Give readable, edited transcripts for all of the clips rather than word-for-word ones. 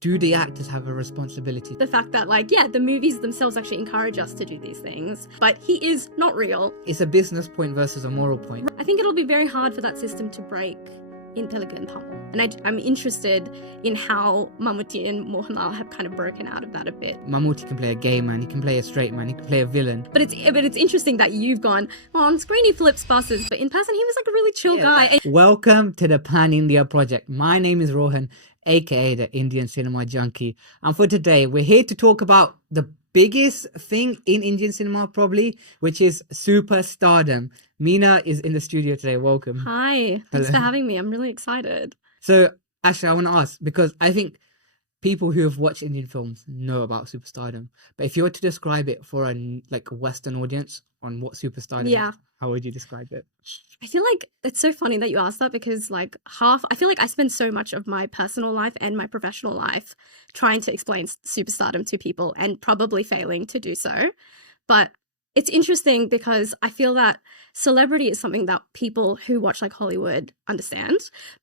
Do the actors have a responsibility? The fact that, like, yeah, the movies themselves actually encourage us to do these things, but he is not real. It's a business point versus a moral point. I think it'll be very hard for that system to break in Telugu and Tamil. And I'm interested in how Mammootty and Mohanlal have kind of broken out of that a bit. Mammootty can play a gay man, he can play a straight man, he can play a villain. But it's interesting that you've gone, oh, on screen he flips buses, but in person he was like a really chill guy. Welcome to the Pan India project. My name is Rohan, aka the Indian Cinema Junkie. And for today, we're here to talk about the biggest thing in Indian cinema probably, which is Superstardom. Meena is in the studio today. Welcome. Hi. Thanks for having me. I'm really excited. So actually I want to ask, because I think people who have watched Indian films know about Superstardom, but if you were to describe it for a Western audience on what Superstardom is, how would you describe it? I feel like it's so funny that you asked that, because I feel like I spend so much of my personal life and my professional life trying to explain Superstardom to people and probably failing to do so. But it's interesting because I feel that celebrity is something that people who watch like Hollywood understand,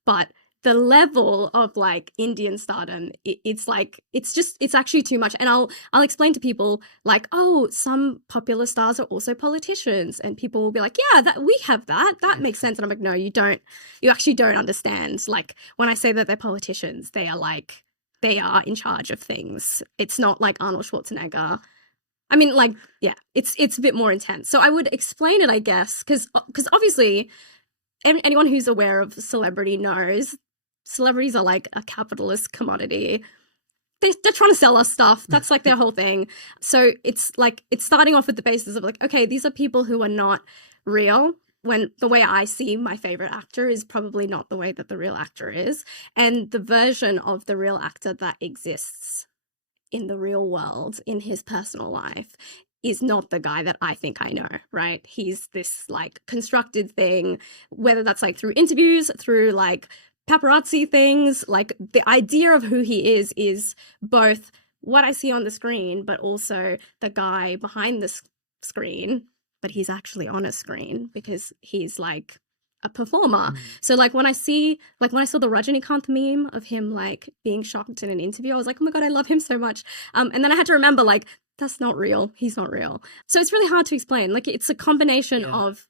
but the level of like Indian stardom, it's actually too much. And I'll explain to people like, oh, some popular stars are also politicians, and people will be like, yeah, that we have that makes sense. And I'm like, no, you don't. You actually don't understand. Like when I say that they're politicians, they are in charge of things. It's not like Arnold Schwarzenegger. I mean, like, yeah, it's a bit more intense. So I would explain it, I guess, because obviously anyone who's aware of celebrity knows celebrities are like a capitalist commodity. They're trying to sell us stuff. That's like their whole thing. So it's starting off with the basis of like, okay, these are people who are not real, when the way I see my favorite actor is probably not the way that the real actor is. And the version of the real actor that exists in the real world, in his personal life, is not the guy that I think I know, right? He's this like constructed thing, whether that's like through interviews, through like paparazzi things. Like the idea of who he is both what I see on the screen, but also the guy behind the screen, but he's actually on a screen because he's like a performer. So like when I saw the Rajinikanth meme of him like being shocked in an interview, I was like, oh my God, I love him so much. And then I had to remember like, that's not real. He's not real. So it's really hard to explain. Like it's a combination of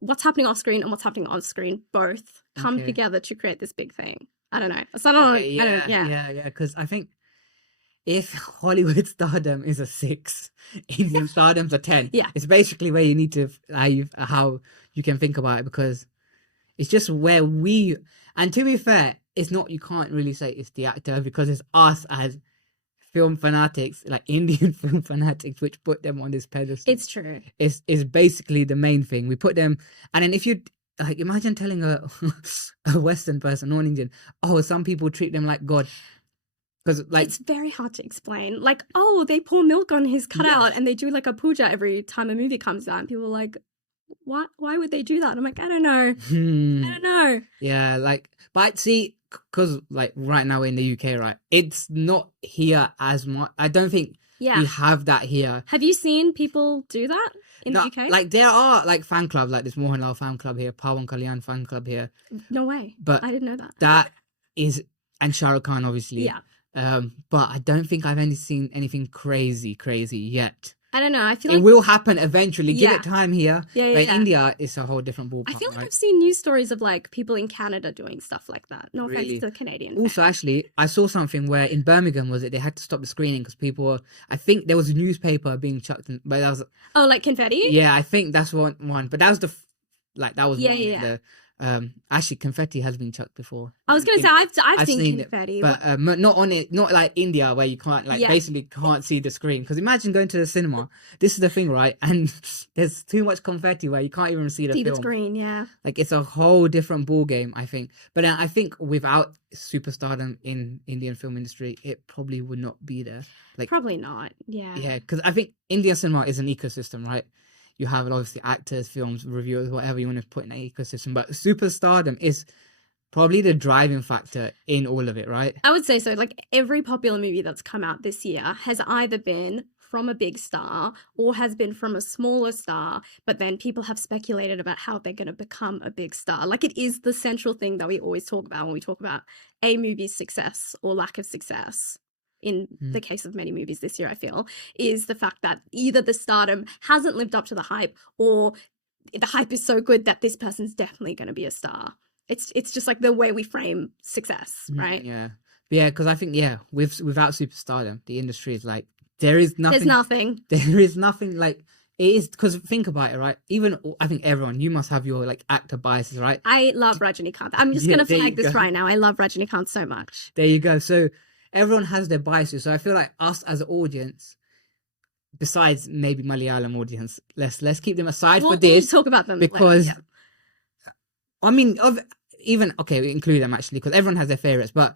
what's happening off screen and what's happening on screen, both come together to create this big thing. I don't know. So I don't know. Because I think if Hollywood stardom is a 6, Indian stardom's a 10. Yeah. It's basically where you need to how you can think about it, because it's just where and to be fair, it's not, you can't really say it's the actor, because it's us as film fanatics, like Indian film fanatics, which put them on this pedestal. It's true. It's basically the main thing. We put them, and then if you like, imagine telling a Western person, non-Indian, oh, some people treat them like God. Because like it's very hard to explain. Like, oh, they pour milk on his cutout and they do like a puja every time a movie comes out. And people are like, what? Why would they do that? And I'm like, I don't know. I don't know. Yeah, like, but see, because like right now in the UK, right, it's not here as much. I don't think we have that here. Have you seen people do that in the UK? Like there are like fan clubs, like this Mohanlal fan club here, Pawan Kalyan fan club here. No way. But I didn't know that. That is, and Shah Rukh Khan obviously. Yeah. But I don't think I've seen anything crazy yet. I don't know. I feel like it will happen eventually. Give it time here. But in India, it's a whole different ballpark. I feel like I've seen news stories of like people in Canada doing stuff like that. No offense to the Canadian. Also, actually, I saw something where in Birmingham, they had to stop the screening because people were, I think there was a newspaper being chucked in, but that was, oh, like confetti? Yeah, I think that's one. But that was one. Actually, confetti has been chucked before. I was going to say I've seen confetti, but not on it. Not like India where you can't basically can't see the screen. Because imagine going to the cinema. This is the thing, right? And there's too much confetti where you can't even see the screen. Yeah, like it's a whole different ball game, I think. But I think without superstardom in Indian film industry, it probably would not be there. Like probably not. Yeah. Yeah, because I think Indian cinema is an ecosystem, right? You have obviously actors, films, reviewers, whatever you want to put in an ecosystem. But superstardom is probably the driving factor in all of it, right? I would say so. Like every popular movie that's come out this year has either been from a big star or has been from a smaller star, but then people have speculated about how they're going to become a big star. Like, it is the central thing that we always talk about when we talk about a movie's success or lack of success. In the case of many movies this year, I feel, is the fact that either the stardom hasn't lived up to the hype, or the hype is so good that this person's definitely going to be a star. It's just like the way we frame success, right? Yeah. Yeah, because I think, without Superstardom, the industry is like, there is nothing. There's nothing. There is nothing like, it is, because think about it, right? Even, I think everyone, you must have your like actor biases, right? I love Rajinikanth. I'm just going to flag this right now. I love Rajinikanth so much. There you go. So everyone has their biases. So I feel like us as an audience, besides maybe Malayalam audience, let's keep them aside for this. We'll talk about them because later, I mean, we include them actually, because everyone has their favorites, but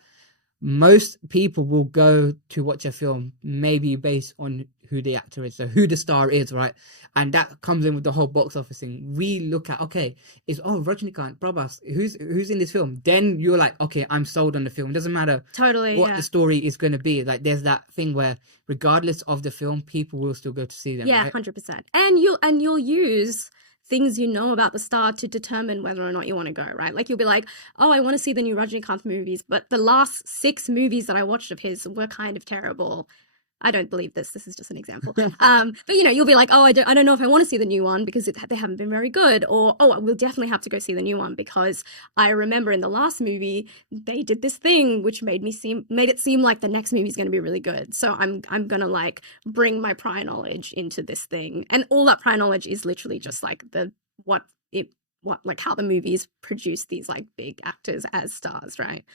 most people will go to watch a film maybe based on who the actor is, so who the star is, right? And that comes in with the whole box office thing. We look at, Rajinikanth, Prabhas, who's in this film? Then you're like, okay, I'm sold on the film. It doesn't matter totally what the story is going to be. Like, there's that thing where regardless of the film, people will still go to see them. Yeah, right? 100%. And you'll use things you know about the star to determine whether or not you want to go, right? Like, you'll be like, oh, I want to see the new Rajinikanth movies, but the last 6 movies that I watched of his were kind of terrible. I don't believe this. This is just an example. But you'll be like, oh, I don't know if I want to see the new one because they haven't been very good. Or, oh, we'll definitely have to go see the new one because I remember in the last movie they did this thing which made it seem like the next movie is going to be really good. So I'm going to like bring my prior knowledge into this thing. And all that prior knowledge is literally just like how the movies produce these like big actors as stars, right?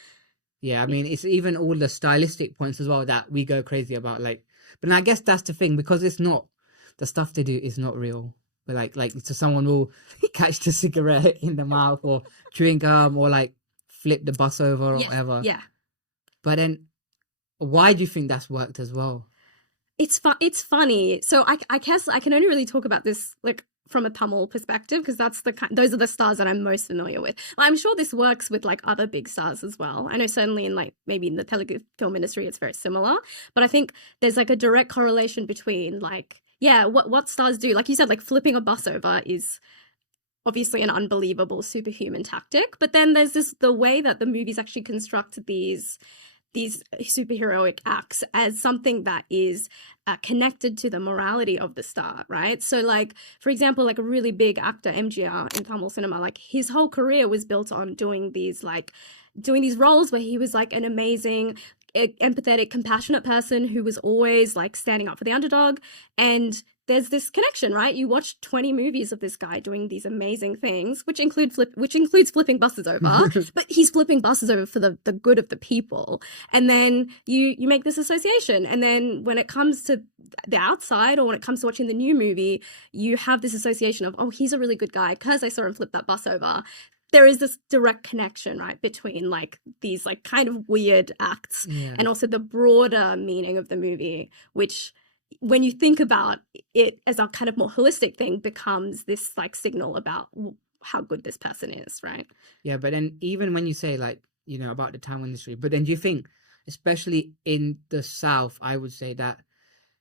Yeah, I mean, it's even all the stylistic points as well that we go crazy about. Like, but I guess that's the thing, because it's not, the stuff they do is not real. But like so someone will catch the cigarette in the mouth or chewing gum or like flip the bus over or whatever. Yeah. But then, why do you think that's worked as well? It's funny. So I guess I can only really talk about this like from a Tamil perspective, because those are the stars that I'm most familiar with. I'm sure this works with like other big stars as well. I know certainly in like maybe in the Telugu film industry it's very similar, but I think there's like a direct correlation between like, what stars do. Like you said, like flipping a bus over is obviously an unbelievable superhuman tactic, but then there's the way that the movies actually construct these superheroic acts as something that is connected to the morality of the star, right? So like, for example, like a really big actor, MGR in Tamil cinema, like his whole career was built on doing these roles where he was like an amazing, empathetic, compassionate person who was always like standing up for the underdog. And there's this connection, right? You watch 20 movies of this guy doing these amazing things, which includes flipping buses over, but he's flipping buses over for the good of the people. And then you make this association. And then when it comes to the outside, or when it comes to watching the new movie, you have this association of, oh, he's a really good guy because I saw him flip that bus over. There is this direct connection, right, between like these like kind of weird acts and also the broader meaning of the movie, which, when you think about it as a kind of more holistic thing, becomes this like signal about how good this person is, right? Yeah, but then even when you say like, about the Tamil industry, but then do you think, especially in the South, I would say that,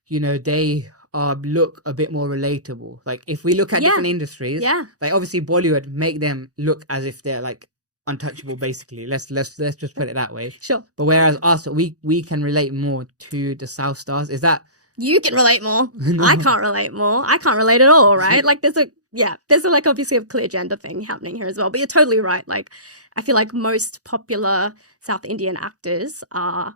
they look a bit more relatable. Like if we look at different industries, like obviously Bollywood make them look as if they're like untouchable, basically. Let's just put it that way. Sure. But whereas us, we can relate more to the South stars. Is that... You can relate more. No. I can't relate more. I can't relate at all, right? Like there's like obviously a clear gender thing happening here as well. But you're totally right. Like I feel like most popular South Indian actors are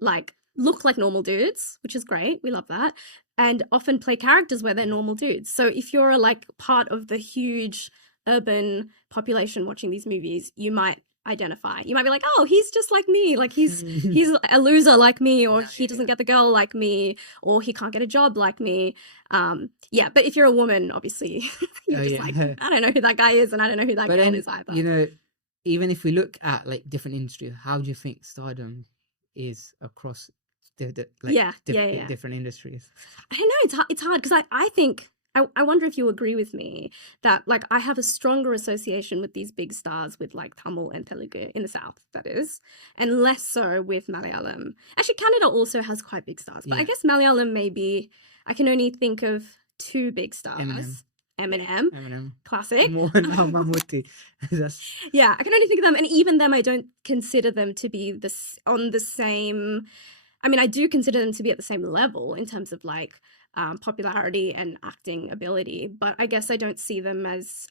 like look like normal dudes, which is great. We love that. And often play characters where they're normal dudes. So if you're like part of the huge urban population watching these movies, you might identify. You might be like, oh, he's just like me. Like he's a loser like me, or he doesn't get the girl like me, or he can't get a job like me. But if you're a woman, obviously, you're just like, I don't know who that guy is, and I don't know who that girl is either. Even if we look at like different industries, how do you think stardom is across different industries? I don't know. It's hard because I think I wonder if you agree with me that like I have a stronger association with these big stars with like Tamil and Telugu in the South, that is, and less so with Malayalam. Actually, Canada also has quite big stars, but I Yeah. guess Malayalam maybe I can only think of two big stars. Eminem. Eminem, classic. Mohanlal, Mammootty. That's Yeah, I can only think of them, and even them, I don't consider them to be on the same. I mean, I do consider them to be at the same level in terms of like popularity and acting ability, but I guess I don't see them as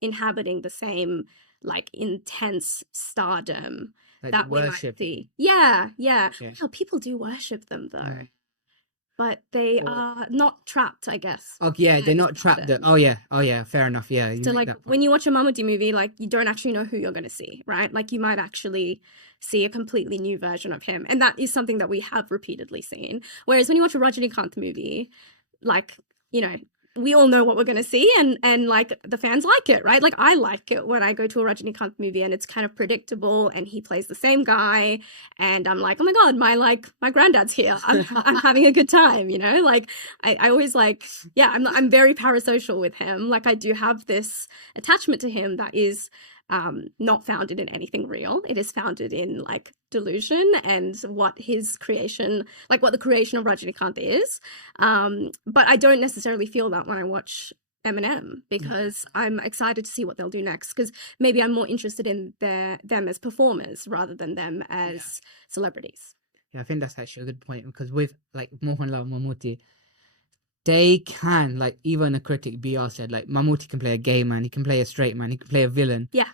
inhabiting the same like intense stardom like that we might worship. see. Yeah, yeah. Okay. Well, people do worship them though, Mm. but they Or- are not trapped, I guess. Oh yeah, they're in not trapped. stardom. Oh yeah, fair enough. Yeah, you So make like that point. when you watch a Mammootty movie, like you don't actually know who you're going to see, right? Like you might actually see a completely new version of him, and that is something that we have repeatedly seen. Whereas when you watch a Rajinikanth movie, like, you know, we all know what we're going to see, and like the fans like it, right? Like I like it when I go to a Rajinikanth movie and it's kind of predictable and he plays the same guy and I'm like, oh my god, my granddad's here. I'm having a good time, you know? Like I always like, yeah, I'm very parasocial with him. Like I do have this attachment to him that is not founded in anything real. It is founded in like delusion and what his creation, like what the creation of Rajinikanth is. But I don't necessarily feel that when I watch Eminem because I'm excited to see what they'll do next. Because maybe I'm more interested in them as performers rather than them as celebrities. Yeah, I think that's actually a good point because with like Mohanlal and Mammootty, they can, like, even a critic BR said, like, Mammootty can play a gay man, he can play a straight man, he can play a villain. Yeah.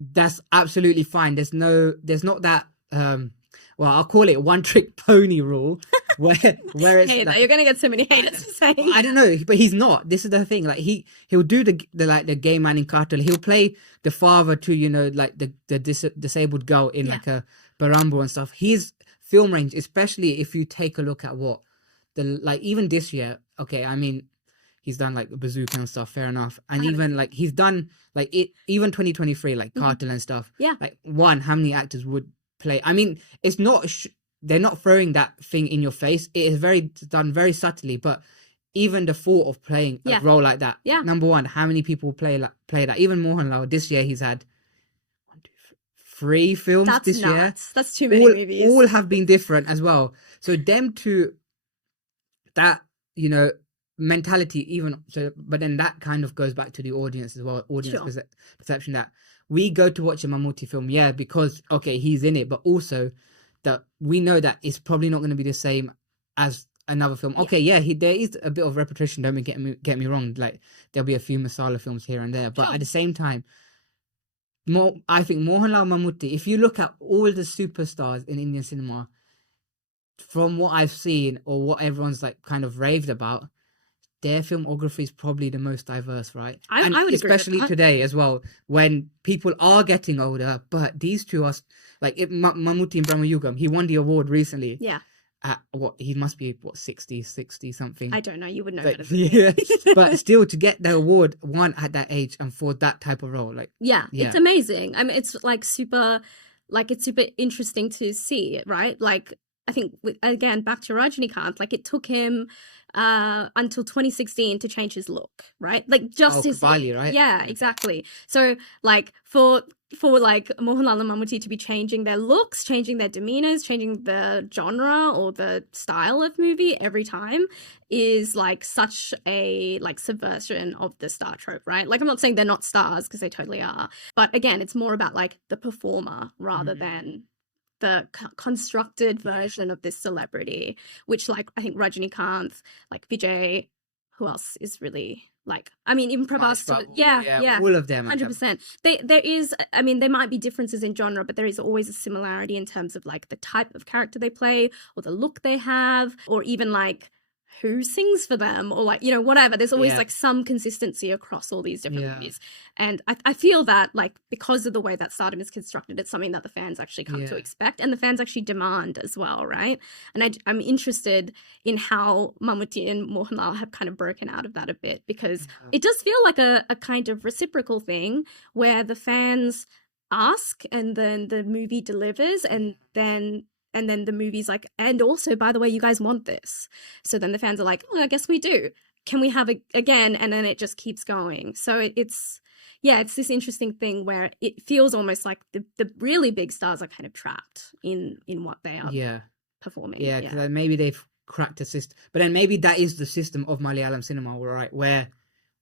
That's absolutely fine. There's not that well, I'll call it one trick pony rule where it's Hey, like, you're gonna get so many haters for saying. I don't know, but he's not. This is the thing. Like he'll do the gay man in cartel. He'll play the father to, you know, like the disabled girl in like a Barambo and stuff. His film range, especially if you take a look at what like even this year. Okay, I mean, he's done like Bazooka and stuff. Fair enough. And even like he's done like it. Even 2023, like cartel and stuff. Yeah. Like how many actors would play? I mean, it's not. They're not throwing that thing in your face. It is done very subtly, but even the thought of playing a role like that. Yeah. Number one, how many people play that? Even Mohanlal this year, he's had 3 films this year. That's too many movies. All have been different as well. So them to that, you know, mentality even so, but then that kind of goes back to the audience as well. Audience perception that we go to watch a Mammootty film, because okay, he's in it, but also that we know that it's probably not going to be the same as another film. Okay, there is a bit of repetition. Don't get me wrong. Like there'll be a few Masala films here and there, but at the same time, I think Mohanlal Mammootty. If you look at all the superstars in Indian cinema, from what I've seen or what everyone's like kind of raved about, their filmography is probably the most diverse, right? I would agree with especially that. today as well, when people are getting older. But these two are like Mammootty and Brahmayugam. He won the award recently. Yeah. At he must be 60 something. I don't know. You would know But, better than me. yeah, but still to get the award one at that age and for that type of role, like it's amazing. I mean, it's like super interesting to see, right? Like I think again back to Rajinikanth, like it took him until 2016 to change his look, right? Like just his Kavali, right? Yeah, exactly. So like for like Mohanlal and Mammootty to be changing their looks, changing their demeanors, changing the genre or the style of movie every time is like such a like subversion of the star trope, right? Like I'm not saying they're not stars because they totally are, but again, it's more about like the performer rather than the constructed version of this celebrity, which like I think Rajinikanth, like Vijay, who else is really like, I mean, even Prabhas, all of them, 100%. There is, I mean, there might be differences in genre, but there is always a similarity in terms of like the type of character they play or the look they have, or even like who sings for them or like, you know, whatever. There's always like some consistency across all these different movies. And I feel that like because of the way that Stardom is constructed, it's something that the fans actually come to expect and the fans actually demand as well, right? And I'm interested in how Mammootty and Mohanlal have kind of broken out of that a bit, because it does feel like a kind of reciprocal thing where the fans ask and then the movie delivers and then the movie's like, and also, by the way, you guys want this. So then the fans are like, oh, I guess we do. can we have again? And then it just keeps going. So it's this interesting thing where it feels almost like the really big stars are kind of trapped in what they are performing. Yeah, because maybe they've cracked a system, but then maybe that is the system of Malayalam cinema, right? Where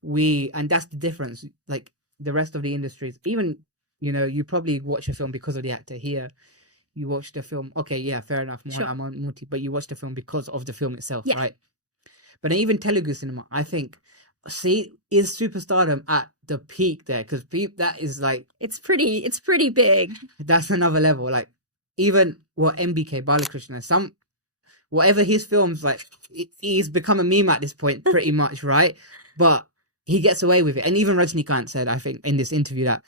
and that's the difference. Like the rest of the industries, even, you know, you probably watch a film because of the actor. Here, you watch the film, okay, yeah, fair enough, Mammootty, but you watch the film because of the film itself, right? But even Telugu cinema, I think, is Superstardom at the peak there? Because that is like, it's pretty big. That's another level. Like even what MBK Balakrishna, whatever his films, like he's become a meme at this point, pretty much, right? But he gets away with it. And even Rajnikant said, I think, in this interview that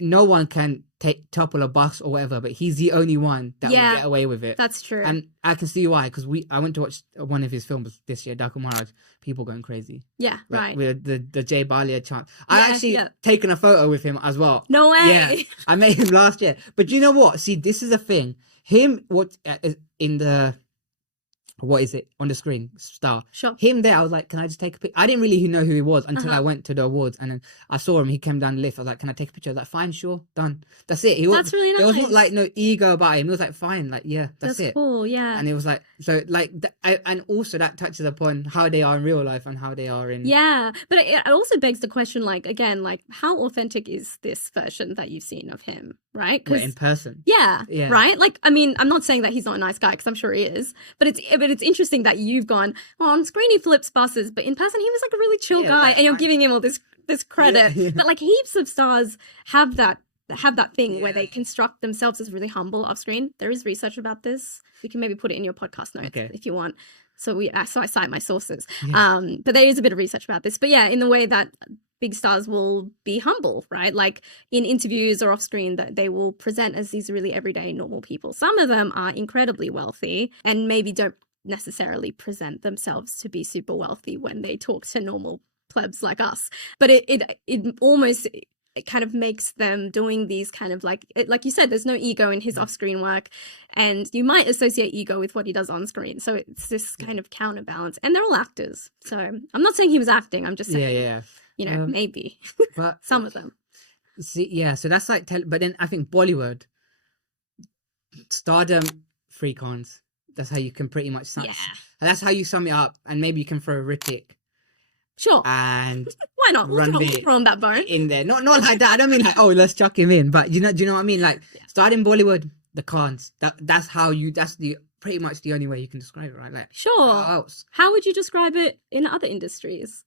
no one can topple a bus or whatever, but he's the only one that will get away with it. That's true. And I can see why, because I went to watch one of his films this year, Daku Maharaj. People going crazy. Yeah, like, right. With the Jay Balia chant. I actually taken a photo with him as well. No way. Yeah, I met him last year. But you know what? See, this is a thing. Him, in the... What is it on the screen? Star. Sure. Him there, I was like, can I just take a picture? I didn't really know who he was until I went to the awards, and then I saw him. He came down the lift. I was like, can I take a picture? I was like, fine, sure, done. That's it. That's really nice. There wasn't like no ego about him. He was like, fine, like that's it. Cool, yeah. And it was like, so like, and also that touches upon how they are in real life and how they are in. Yeah, but it also begs the question, like, again, like, how authentic is this version that you've seen of him, right? Because in person. Yeah, right? Like, I mean, I'm not saying that he's not a nice guy, because I'm sure he is, but it's interesting that you've gone, on screen he flips buses, but in person he was like a really chill guy, and you're giving him all this credit. But like heaps of stars have that thing where they construct themselves as really humble off screen. There is research about this. We can maybe put it in your podcast notes if you want. So I cite my sources. But there is a bit of research about this. But yeah, in the way that big stars will be humble, right? Like in interviews or off screen, that they will present as these really everyday normal people. Some of them are incredibly wealthy and maybe don't necessarily present themselves to be super wealthy when they talk to normal plebs like us. But it almost kind of makes them doing these kind of like you said, there's no ego in his off-screen work, and you might associate ego with what he does on screen. So it's this kind of counterbalance, and they're all actors. So I'm not saying he was acting. I'm just saying, you know, maybe but some of them. See, so that's like, but then I think Bollywood, Stardom, three cons. That's how you can pretty much sum that's how you sum it up, and maybe you can throw Hrithik. Sure. And why not? We'll throw on that bone. In there. Not like that. I don't mean like, oh, let's chuck him in. But do you know what I mean? Like starting Bollywood, the cons. That's the pretty much the only way you can describe it, right? Like sure. How else? How would you describe it in other industries?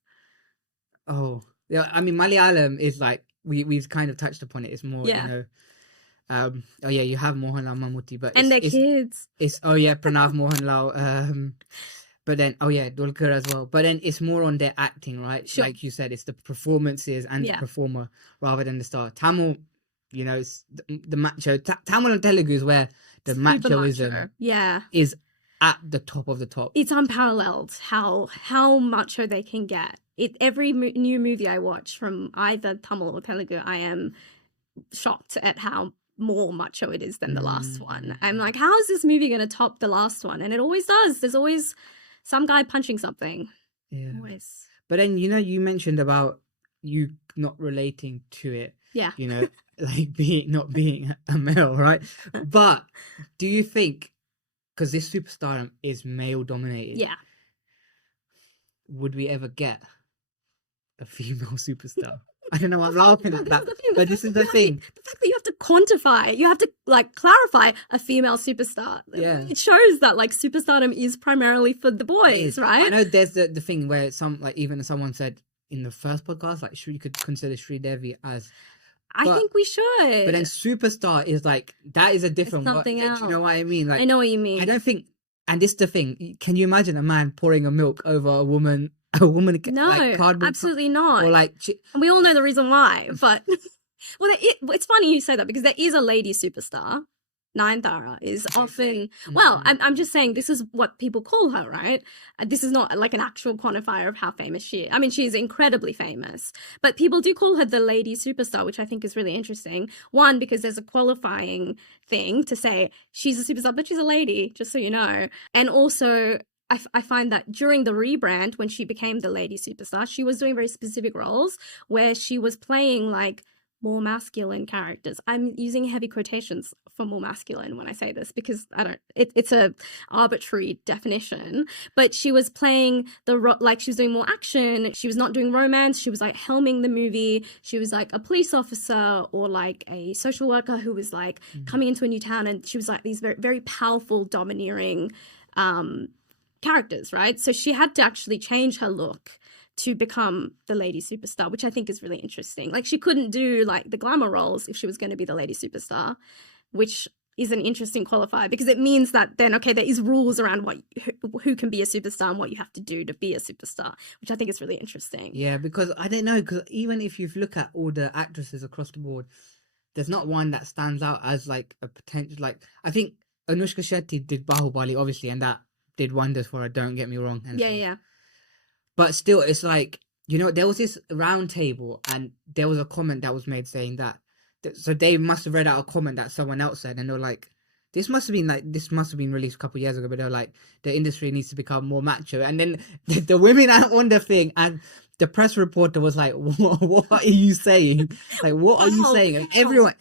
Oh, yeah. I mean, Malayalam is like we've kind of touched upon it. It's more, you know. You have Mohanlal, Mammootty, but and their kids. It's Pranav Mohanlal, but then Dulquer as well. But then it's more on their acting, right? Sure. Like you said, it's the performances and the performer rather than the star. Tamil, you know, it's the macho. Tamil and Telugu is where the machoism is at the top of the top. It's unparalleled how macho they can get. Every new movie I watch from either Tamil or Telugu, I am shocked at how more macho it is than the last one. I'm like, how is this movie going to top the last one? And it always does. There's always some guy punching something. Yeah. Always. But then, you know, you mentioned about you not relating to it. Yeah. You know, like not being a male, right? But do you think, because this Superstardom is male dominated, would we ever get a female superstar? I don't know, I'm laughing at that, but this is the thing. The fact that you have to quantify, you have to like clarify a female superstar. Yeah. It shows that like Superstardom is primarily for the boys, right? I know there's the thing where even someone said in the first podcast, like you could consider Sri Devi as... I think we should. But then Superstar is like, that is a different... something else. Do you know what I mean? Like, I know what you mean. I don't think... And this is the thing. Can you imagine a man pouring a milk over a woman? No, like absolutely not. Or like, and we all know the reason why. But well, it's funny you say that, because there is a lady superstar. Nayanthara is often, well, I'm just saying this is what people call her, right? This is not like an actual quantifier of how famous she is. I mean, she's incredibly famous, but people do call her the lady superstar, which I think is really interesting. One, because there's a qualifying thing to say she's a superstar, but she's a lady, just so you know. And also, I find that during the rebrand, when she became the lady superstar, she was doing very specific roles where she was playing like more masculine characters. I'm using heavy quotations for more masculine when I say this because it's a arbitrary definition, but she was playing like she was doing more action. She was not doing romance. She was like helming the movie. She was like a police officer or like a social worker who was like coming into a new town, and she was like these very, very powerful, domineering characters, right? So she had to actually change her look to become the lady superstar, which I think is really interesting. Like she couldn't do like the glamour roles if she was going to be the lady superstar, which is an interesting qualifier because it means that then, okay, there is rules around who can be a superstar and what you have to do to be a superstar, which I think is really interesting. Yeah, because I don't know, because even if you look at all the actresses across the board, there's not one that stands out as like a potential, like, I think Anushka Shetty did Bahubali, obviously, and that did wonders for her, don't get me wrong. And Yeah, stuff. yeah. But still, it's like, you know, there was this round table and there was a comment that was made saying that, so they must have read out a comment that someone else said, and they were like, this must have been released a couple of years ago, but they're like, the industry needs to become more macho. And then the women are on the thing, and the press reporter was like, what are you saying? Like, what are you saying? And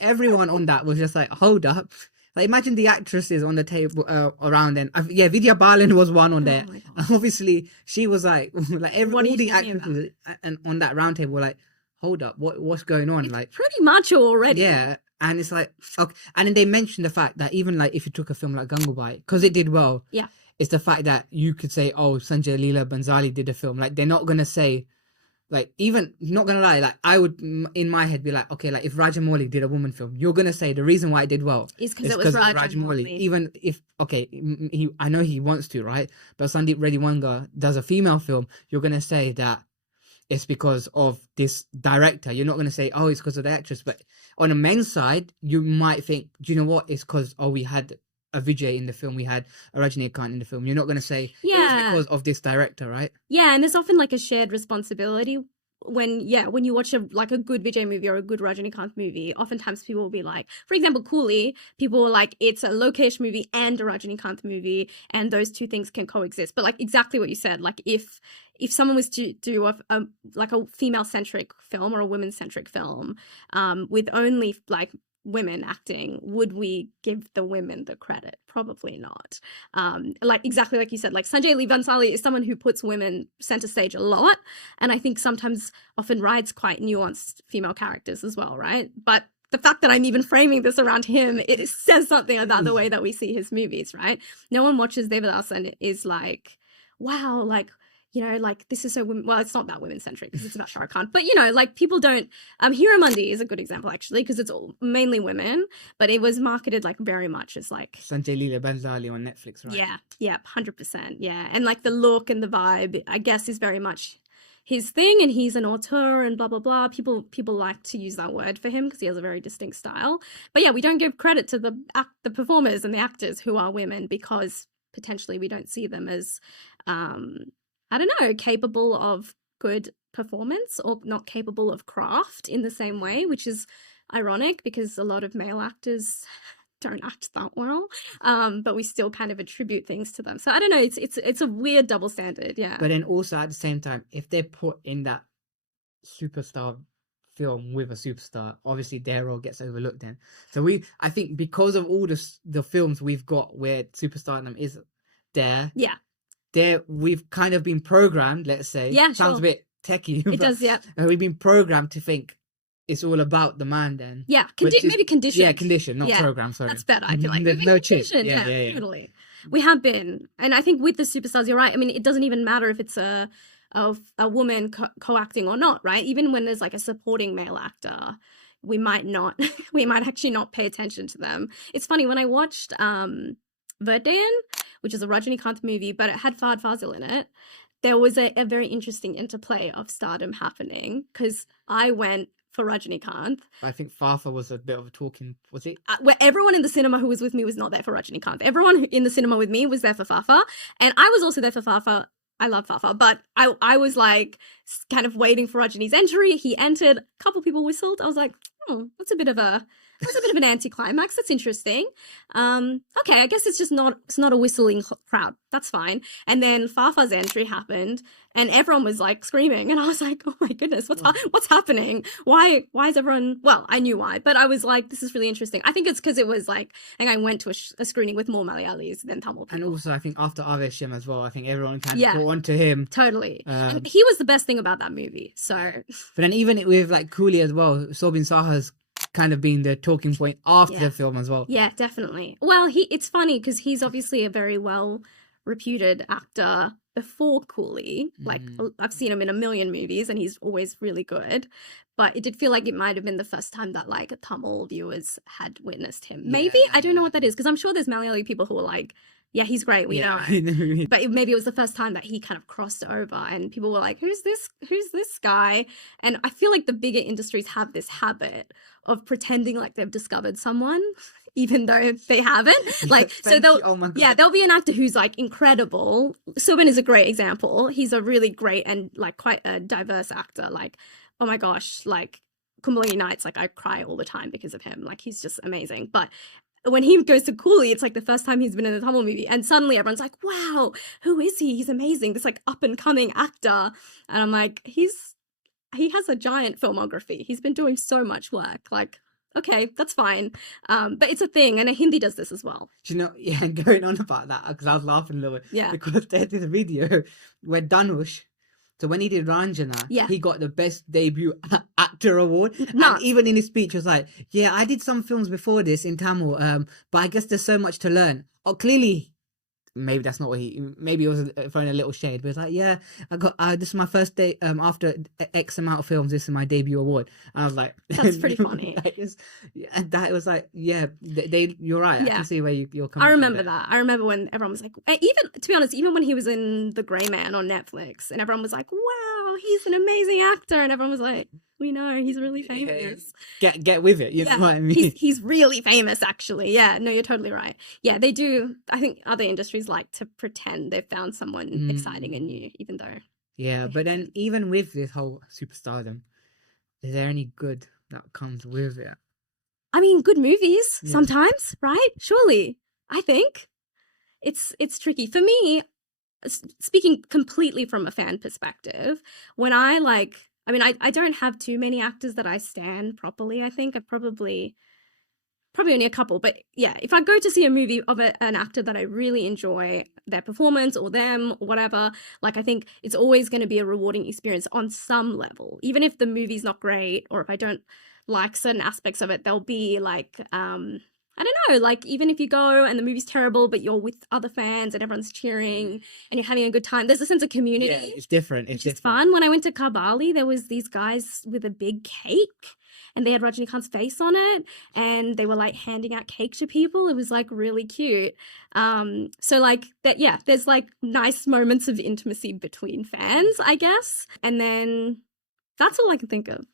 everyone on that was just like, hold up. Like, imagine the actresses on the table around then. Yeah, Vidya Balan was one on there. And obviously, she was like all the actresses and on that round table were like, hold up, what's going on? It's like pretty macho already. Yeah, and it's like, okay. And then they mentioned the fact that even like if you took a film like Gangubai, because it did well, yeah, it's the fact that you could say, oh, Sanjay Leela Bhansali did a film. Like, they're not gonna say, like, even not gonna lie, like, I would in my head be like, okay, like if Rajamouli did a woman film, you're gonna say the reason why it did well is because it was Rajamouli. Even if, okay, I know he wants to, right? But Sandeep Reddy Wanga does a female film, you're gonna say that it's because of this director. You're not gonna say, oh, it's because of the actress. But on the men's side, you might think, do you know what? It's because, oh, we had a Vijay in the film, we had a Rajinikanth in the film. You're not going to say, it's because of this director, right? Yeah, and there's often like a shared responsibility when you watch a good Vijay movie or a good Rajinikanth movie. Oftentimes people will be like, for example, Coolie, people were like, it's a Lokesh movie and a Rajinikanth movie, and those two things can coexist. But like exactly what you said, like if someone was to do a female-centric film or a women-centric film with only like women acting, would we give the women the credit? Probably not. Like exactly like you said, like Sanjay Leela Bhansali is someone who puts women center stage a lot, and I think sometimes often writes quite nuanced female characters as well, right? But the fact that I'm even framing this around him, it says something about the way that we see his movies, right? No one watches Devadass and is like, wow, like, you know, like, this is so well, it's not that women-centric because it's about Shah Rukh Khan. But, you know, like, people don't... Hero Mundi is a good example, actually, because it's all mainly women, but it was marketed, like, very much as, like... Sanjay Leela Bhansali on Netflix, right? Yeah, 100%, yeah. And, like, the look and the vibe, I guess, is very much his thing, and he's an auteur and blah, blah, blah. People like to use that word for him because he has a very distinct style. But, yeah, we don't give credit to the performers and the actors who are women because potentially we don't see them as... I don't know, capable of good performance or not capable of craft in the same way, which is ironic because a lot of male actors don't act that well, but we still kind of attribute things to them. So I don't know, it's a weird double standard, yeah. But then also at the same time, if they're put in that superstar film with a superstar, obviously their role gets overlooked then. So I think because of all the films we've got where superstardom is there, we've kind of been programmed, let's say. Yeah, sounds a bit techie. It does, yeah. We've been programmed to think it's all about the man then. Yeah, maybe conditioned. Yeah, conditioned, not programmed, sorry. That's better, I feel like. There's no chip. Yeah, totally. We have been. And I think with the superstars, you're right. I mean, it doesn't even matter if it's a woman co-acting or not, right? Even when there's like a supporting male actor, we might actually not pay attention to them. It's funny, when I watched Verdayan, which is a Rajinikanth movie, but it had Fahad Fazil in it, there was a very interesting interplay of stardom happening because I went for Rajinikanth. I think Fafa was a bit of a talking, was it? Where everyone in the cinema who was with me was not there for Rajinikanth. Everyone in the cinema with me was there for Fafa, and I was also there for Fafa. I love Fafa, but I was like kind of waiting for Rajini's entry. He entered, a couple people whistled. I was like, that's a bit of a That's a bit of an anticlimax. That's interesting. Okay, I guess it's not a whistling crowd. That's fine. And then Fafa's entry happened, and everyone was like screaming, and I was like, oh my goodness, what's happening? Why is everyone? Well, I knew why, but I was like, this is really interesting. I think it's because it was like, and I went to a screening with more Malayalis than Tamil people. And also, I think after Avesham as well, I think everyone kind of caught on to him. Totally. And he was the best thing about that movie. So, but then even with like Cooley as well, Sobin Saha's kind of been the talking point after the film as well. Yeah, definitely. Well, it's funny because he's obviously a very well reputed actor before Cooley. Like, I've seen him in a million movies and he's always really good. But it did feel like it might have been the first time that like Tamil viewers had witnessed him. Maybe, I don't know what that is, because I'm sure there's Malayali people who are like, yeah, he's great, we know. But maybe it was the first time that he kind of crossed over and people were like, who's this guy? And I feel like the bigger industries have this habit of pretending like they've discovered someone, even though they haven't. Like, so there'll be an actor who's like incredible. Subin is a great example. He's a really great and like quite a diverse actor. Like, oh my gosh, like Kumbalingi Nights, like I cry all the time because of him. Like, he's just amazing. But when he goes to Cooley, it's like the first time he's been in a Tamil movie, and suddenly everyone's like, wow, who is he? He's amazing, this like up and coming actor. And I'm like, he has a giant filmography. He's been doing so much work. Like, okay, that's fine. But it's a thing, and Hindi does this as well. Do you know, going on about that, because I was laughing a little bit. Yeah. Because there's this video where Dhanush, so when he did Ranjana, he got the best debut actor award. And even in his speech was like, yeah, I did some films before this in Tamil, but I guess there's so much to learn. Oh, clearly, maybe that's not what maybe it was throwing a little shade, but it's like, yeah, I got, this is my first day, after X amount of films, this is my debut award. And I was like, that's pretty funny. And that was like, yeah, you're right. I can see where you're coming from. I remember that. I remember when everyone was like, even, to be honest, even when he was in The Grey Man on Netflix, and everyone was like, wow, he's an amazing actor. And everyone was like, we know, he's really famous. Get with it, you know what I mean? He's really famous, actually. Yeah, no, you're totally right. Yeah, they do. I think other industries like to pretend they've found someone exciting and new, even though. Yeah, but then even with this whole superstardom, is there any good that comes with it? I mean, good movies sometimes, right? Surely, I think it's tricky for me. Speaking completely from a fan perspective, when I don't have too many actors that I stan properly. I think I probably only a couple. But yeah, if I go to see a movie of an actor that I really enjoy their performance or them or whatever, like I think it's always going to be a rewarding experience on some level. Even if the movie's not great or if I don't like certain aspects of it, there'll be like, I don't know, like even if you go and the movie's terrible, but you're with other fans and everyone's cheering and you're having a good time, there's a sense of community. Yeah, it's different. It's fun. When I went to Kabali, there was these guys with a big cake and they had Rajinikanth's face on it and they were like handing out cake to people. It was like really cute. So like that, yeah, there's like nice moments of intimacy between fans, I guess. And then that's all I can think of.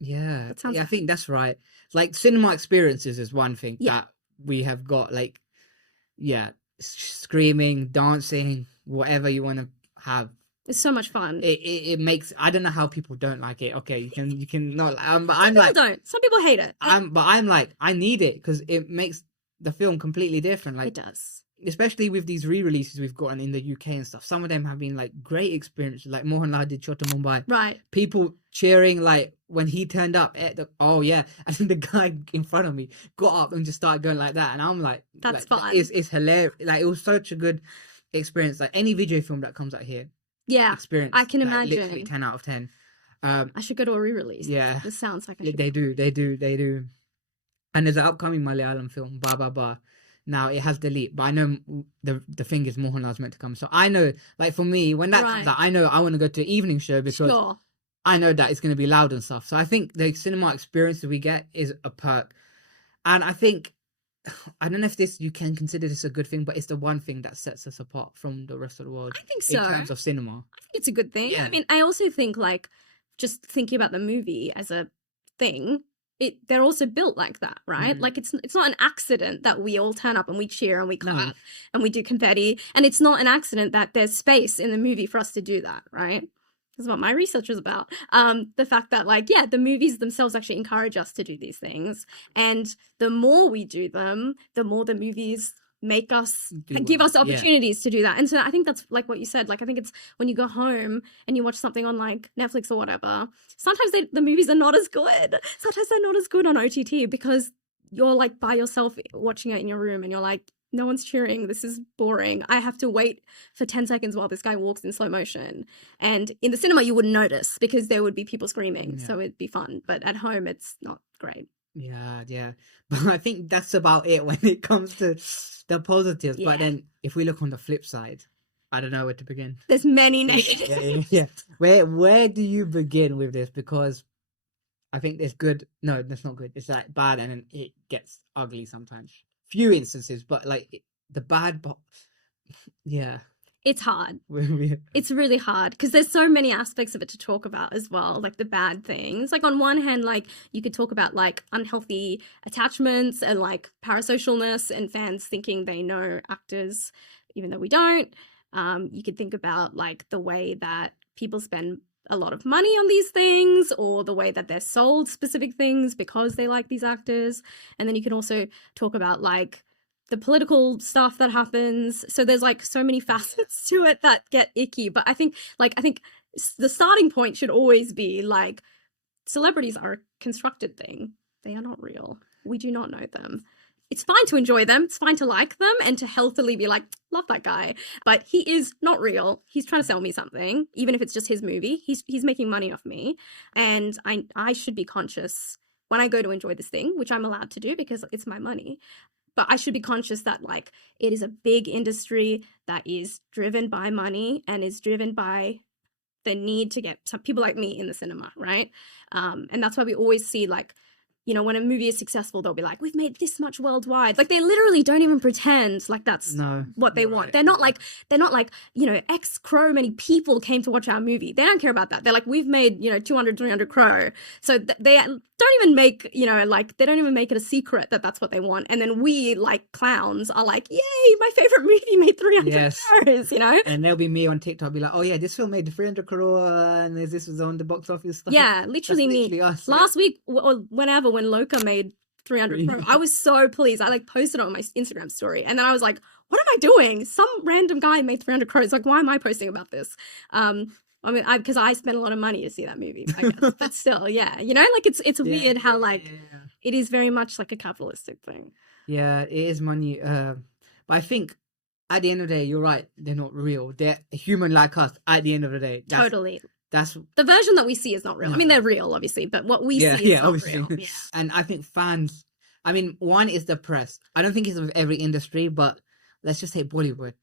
Yeah, I think that's right. Like cinema experiences is one thing that we have got. Like, screaming, dancing, whatever you want to have. It's so much fun. It makes. I don't know how people don't like it. Okay, you can not. But I'm like, don't. Some people hate it. But I'm like, I need it because it makes the film completely different. Like it does. Especially with these re-releases we've gotten in the UK and stuff. Some of them have been like great experiences. Like Mohanlal did Chota Mumbai. Right. People cheering like when he turned up. Oh yeah, and then the guy in front of me got up and just started going like that, and I'm like, that's fun. It's hilarious. Like it was such a good experience. Like any video film that comes out here. Yeah. Experience. I can imagine. Literally 10 out of 10. I should go to a re-release. Yeah. This sounds like they do. And there's an upcoming Malayalam film, Ba Ba Ba. Now it has delete, but I know the thing is Mohanlal's meant to come. So I know, like for me, when that comes out, I know I want to go to an evening show because I know that it's going to be loud and stuff. So I think the cinema experience that we get is a perk. And I think, I don't know if you can consider this a good thing, but it's the one thing that sets us apart from the rest of the world. I think so. In terms of cinema. I think it's a good thing. Yeah. I mean, I also think like just thinking about the movie as a thing, they're also built like that, right? Like it's not an accident that we all turn up and we cheer and we clap and we do confetti, and it's not an accident that there's space in the movie for us to do that, right? This is what my research was about. The fact that, like, yeah, the movies themselves actually encourage us to do these things. And the more we do them, the more the movies make us give us opportunities to do that. And so I think that's like what you said. Like, I think it's when you go home and you watch something on like Netflix or whatever, sometimes the movies are not as good. Sometimes they're not as good on OTT because you're like by yourself watching it in your room and you're like, no one's cheering. This is boring. I have to wait for 10 seconds while this guy walks in slow motion. And in the cinema, you wouldn't notice because there would be people screaming. So it'd be fun. But at home, it's not great. Yeah. But I think that's about it when it comes to the positives. But then if we look on the flip side, I don't know where to begin. There's many negatives. Yeah. Where do you begin with this? Because I think there's good. No, that's not good. It's like bad and then it gets ugly sometimes. Few instances, but like the bad, but yeah. It's hard. It's really hard because there's so many aspects of it to talk about as well, like the bad things. Like on one hand, like you could talk about like unhealthy attachments and like parasocialness and fans thinking they know actors even though we don't. You could think about like the way that people spend a lot of money on these things or the way that they're sold specific things because they like these actors. And then you can also talk about like the political stuff that happens. So there's like so many facets to it that get icky. But I think the starting point should always be like celebrities are a constructed thing. They are not real. We do not know them. It's fine to enjoy them. It's fine to like them and to healthily be like, love that guy. But he is not real. He's trying to sell me something, even if it's just his movie. He's making money off me. And I should be conscious when I go to enjoy this thing, which I'm allowed to do because it's my money. But I should be conscious that like it is a big industry that is driven by money and is driven by the need to get some people like me in the cinema, right? And that's why we always see like, you know, when a movie is successful, they'll be like, we've made this much worldwide. Like they literally don't even pretend like that's what they want. They're not like, you know, X crow many people came to watch our movie. They don't care about that. They're like, we've made, you know, 200, 300 crow. So they don't even make, you know, like they don't even make it a secret that that's what they want. And then we like clowns are like, yay, my favorite movie made 300 crores, you know? And there'll be me on TikTok be like, oh yeah, this film made 300 crore and this was on the box office stuff. Yeah, literally us. Last week or whenever when Loca made 300 crore, I was so pleased. I like posted it on my Instagram story and then I was like, what am I doing? Some random guy made 300 crores. Like, why am I posting about this? I mean, because I spent a lot of money to see that movie, I guess. But still, yeah, you know, like it's weird how like it is very much like a capitalistic thing. Yeah, it is money. But I think at the end of the day, you're right. They're not real. They're human like us. At the end of the day, totally. That's the version that we see is not real. I mean, they're real, obviously, but what we see is not real. Yeah. And I think fans. I mean, one is the press. I don't think it's with every industry, but let's just say Bollywood.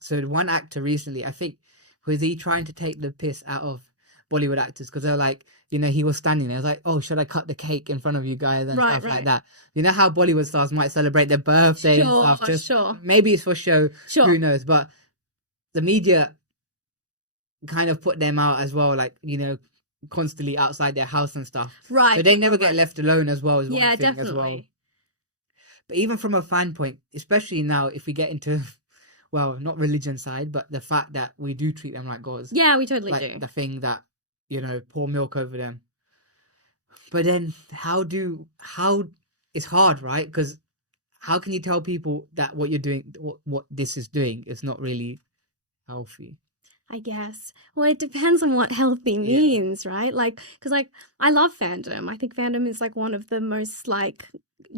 So one actor recently, I think, was he trying to take the piss out of Bollywood actors because they're like, you know, he was standing there. I was like, oh, should I cut the cake in front of you guys and stuff like that? You know how Bollywood stars might celebrate their birthday and stuff. Just maybe it's for show. Who knows? But the media kind of put them out as well, like, you know, constantly outside their house and stuff. Right. So they never get left alone as well. As one thing definitely. As well. But even from a fan point, especially now, if we get into, well, not religion side, but the fact that we do treat them like gods. Yeah, we totally like do. The thing that, you know, pour milk over them. But then how it's hard, right? Because how can you tell people that what you're doing, what this is doing is not really healthy? I guess. Well, it depends on what healthy means, right? Like, because like I love fandom. I think fandom is like one of the most like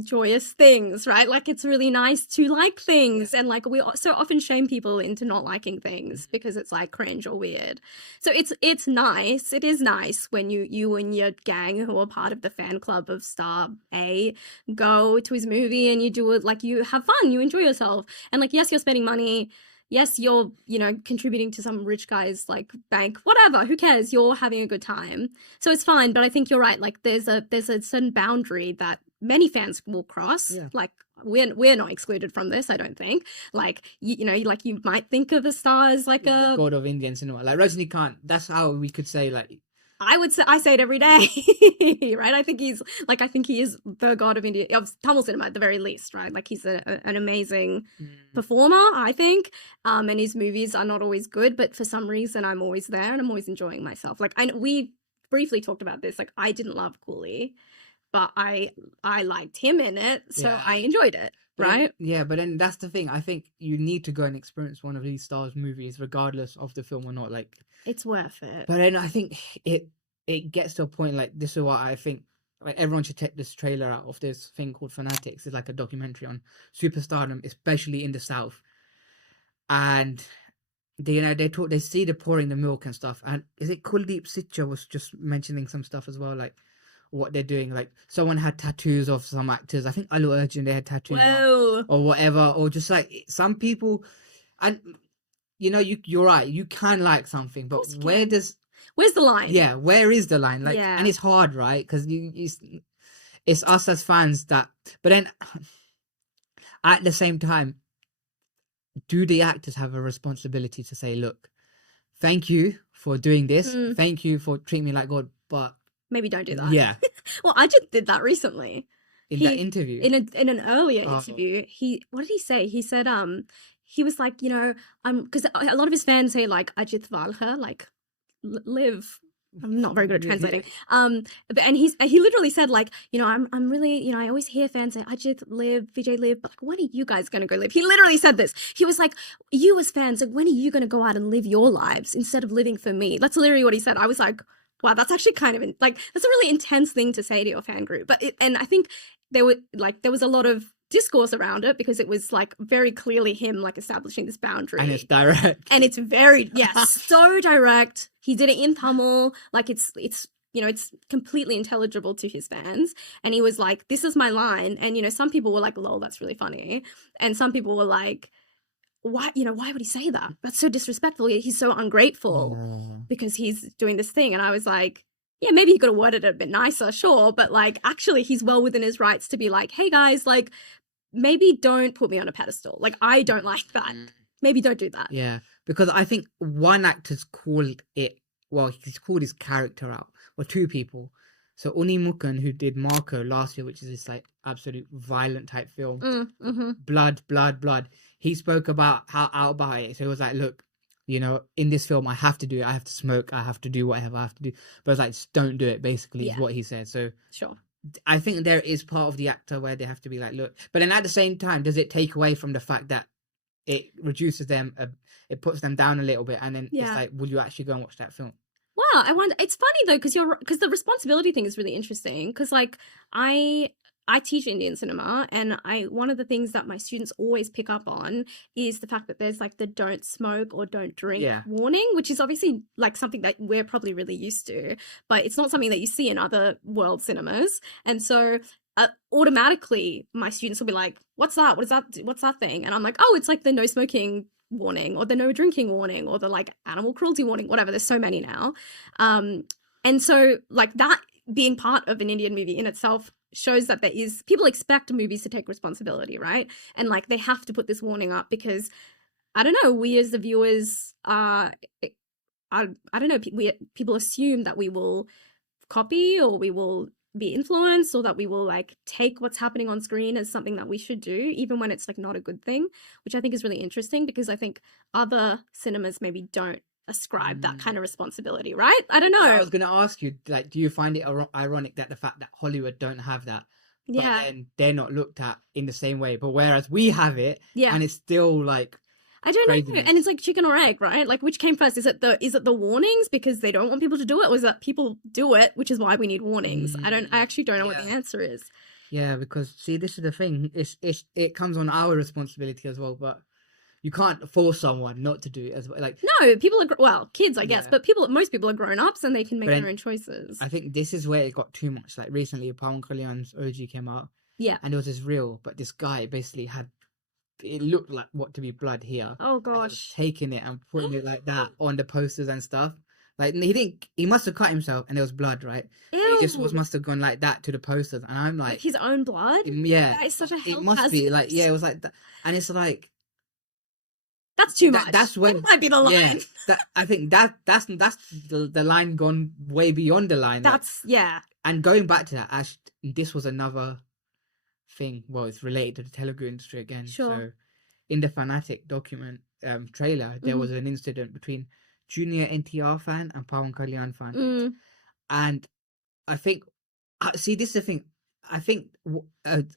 joyous things, right? Like it's really nice to like things, and like we so often shame people into not liking things because it's like cringe or weird. So it's nice. It is nice when you and your gang who are part of the fan club of Star A go to his movie and you do it, like you have fun, you enjoy yourself, and like yes, you're spending money. Yes, you're, you know, contributing to some rich guy's like bank, whatever, who cares? You're having a good time. So it's fine. But I think you're right. Like there's a certain boundary that many fans will cross. Yeah. Like we're not excluded from this, I don't think. Like, you know, like you might think of a star as like a god of Indian cinema. Like Rajinikanth, that's how we could say like I say it every day, right? I think he is the god of India, of Tamil cinema at the very least, right? Like he's an amazing performer, I think. And his movies are not always good, but for some reason I'm always there and I'm always enjoying myself. Like we briefly talked about this. Like I didn't love Cooley, but I liked him in it, so Yeah. I enjoyed it, But right? but then that's the thing. I think you need to go and experience one of these stars' movies, regardless of the film or not. Like, It's worth it. but then I think it gets to a point like this is what I think. Like everyone should check this trailer out of this thing called Fanatics. It's like a documentary on superstardom, especially in the South. And they see the pouring the milk and stuff. And is it Kuldeep Sitcha was just mentioning some stuff as well, like what they're doing. Like someone had tattoos of some actors. I think Alu Arjun, they had tattoos Whoa. or whatever, or just like some people. And you're right. You can like something, but course you where can. does Where's the line? yeah, where is the line? Like, Yeah. and it's hard, right? Because it's us as fans that. But then, at the same time, do the actors have a responsibility to say, "Look, thank you for doing this. Thank you for treating me like God," but Maybe don't do that. yeah, Well, I just did that recently. in that interview, In an earlier Oh. interview, what did he say? He said, he was like, because a lot of his fans say like Ajit Valha, like live. I'm not very good at translating. And he literally said like, I'm really, I always hear fans say Ajit live, Vijay live, but like, when are you guys gonna go live? He literally said this. He was like, you as fans, like, when are you gonna go out and live your lives instead of living for me? That's literally what he said. I was like, wow, that's actually kind of that's a really intense thing to say to your fan group. And I think there was a lot of discourse around it because it was like very clearly him like establishing this boundary. and it's direct. And it's very, so direct. He did it in Tamil. Like it's completely intelligible to his fans. And he was like, this is my line. And, some people were like, lol, that's really funny. And some people were like, why would he say that? That's so disrespectful. He's so ungrateful because he's doing this thing. And I was like, yeah, maybe he could have worded it a bit nicer, sure. But like, actually he's well within his rights to be like, hey guys, like, maybe don't put me on a pedestal. Like, I don't like that. Maybe don't do that. Yeah, because I think one actor's called it. Well, he's called his character out, or two people. So Uni Mukan, who did Marco last year, which is this like absolute violent type film, blood, blood, blood. He spoke about how out about it. So it was like, look, in this film, I have to do it. I have to smoke. I have to do whatever I have to do. But it's like, just don't do it. Basically, is what he said. So sure. I think there is part of the actor where they have to be like, look, but then at the same time, does it take away from the fact that it reduces them, it puts them down a little bit, and then it's like, will you actually go and watch that film? Wow, I wonder. It's funny though, because the responsibility thing is really interesting. Because like I teach Indian cinema, and one of the things that my students always pick up on is the fact that there's like the don't smoke or don't drink warning, which is obviously like something that we're probably really used to, but it's not something that you see in other world cinemas. And so automatically my students will be like, what's that? What's that thing? And I'm like, oh, it's like the no smoking warning or the no drinking warning or the like animal cruelty warning, whatever. There's so many now. And so like that being part of an Indian movie in itself shows that people expect movies to take responsibility, right? And like they have to put this warning up because I don't know, we as the viewers I don't know, people assume that we will copy or we will be influenced or that we will like take what's happening on screen as something that we should do, even when it's like not a good thing, which I think is really interesting because I think other cinemas maybe don't ascribe that kind of responsibility, right? I don't know. I was going to ask you, like, do you find it ironic that the fact that Hollywood don't have that, but then they're not looked at in the same way, but whereas we have it, and it's still like, I don't craziness. know, and it's like chicken or egg, right? Like, which came first? Is it the warnings because they don't want people to do it, or is that people do it, which is why we need warnings? I actually don't know what the answer is. Yeah, because see, this is the thing. It comes on our responsibility as well, but you can't force someone not to do it as well. Like, no, people are kids, I guess, but most people are grown ups and they can make their own choices. I think this is where it got too much. Like recently, Pawan Kalyan's OG came out, and it was this reel, but this guy basically had. It looked like what to be blood here. Oh gosh, taking it and putting it like that on the posters and stuff. Like he must have cut himself and there was blood, right? He just must have gone like that to the posters, and I'm like his own blood. Yeah, that is such a hell. It must be like it was like that, and it's like That's too much. That's when that might be the line. Yeah, I think that's the line gone way beyond the line. That's And going back to that, Ash, this was another thing. Well, it's related to the Telugu industry again. Sure. So, in the Fanatic document trailer, there was an incident between junior NTR fan and Pawan Kalyan fan, and I think, see, this is the thing. I think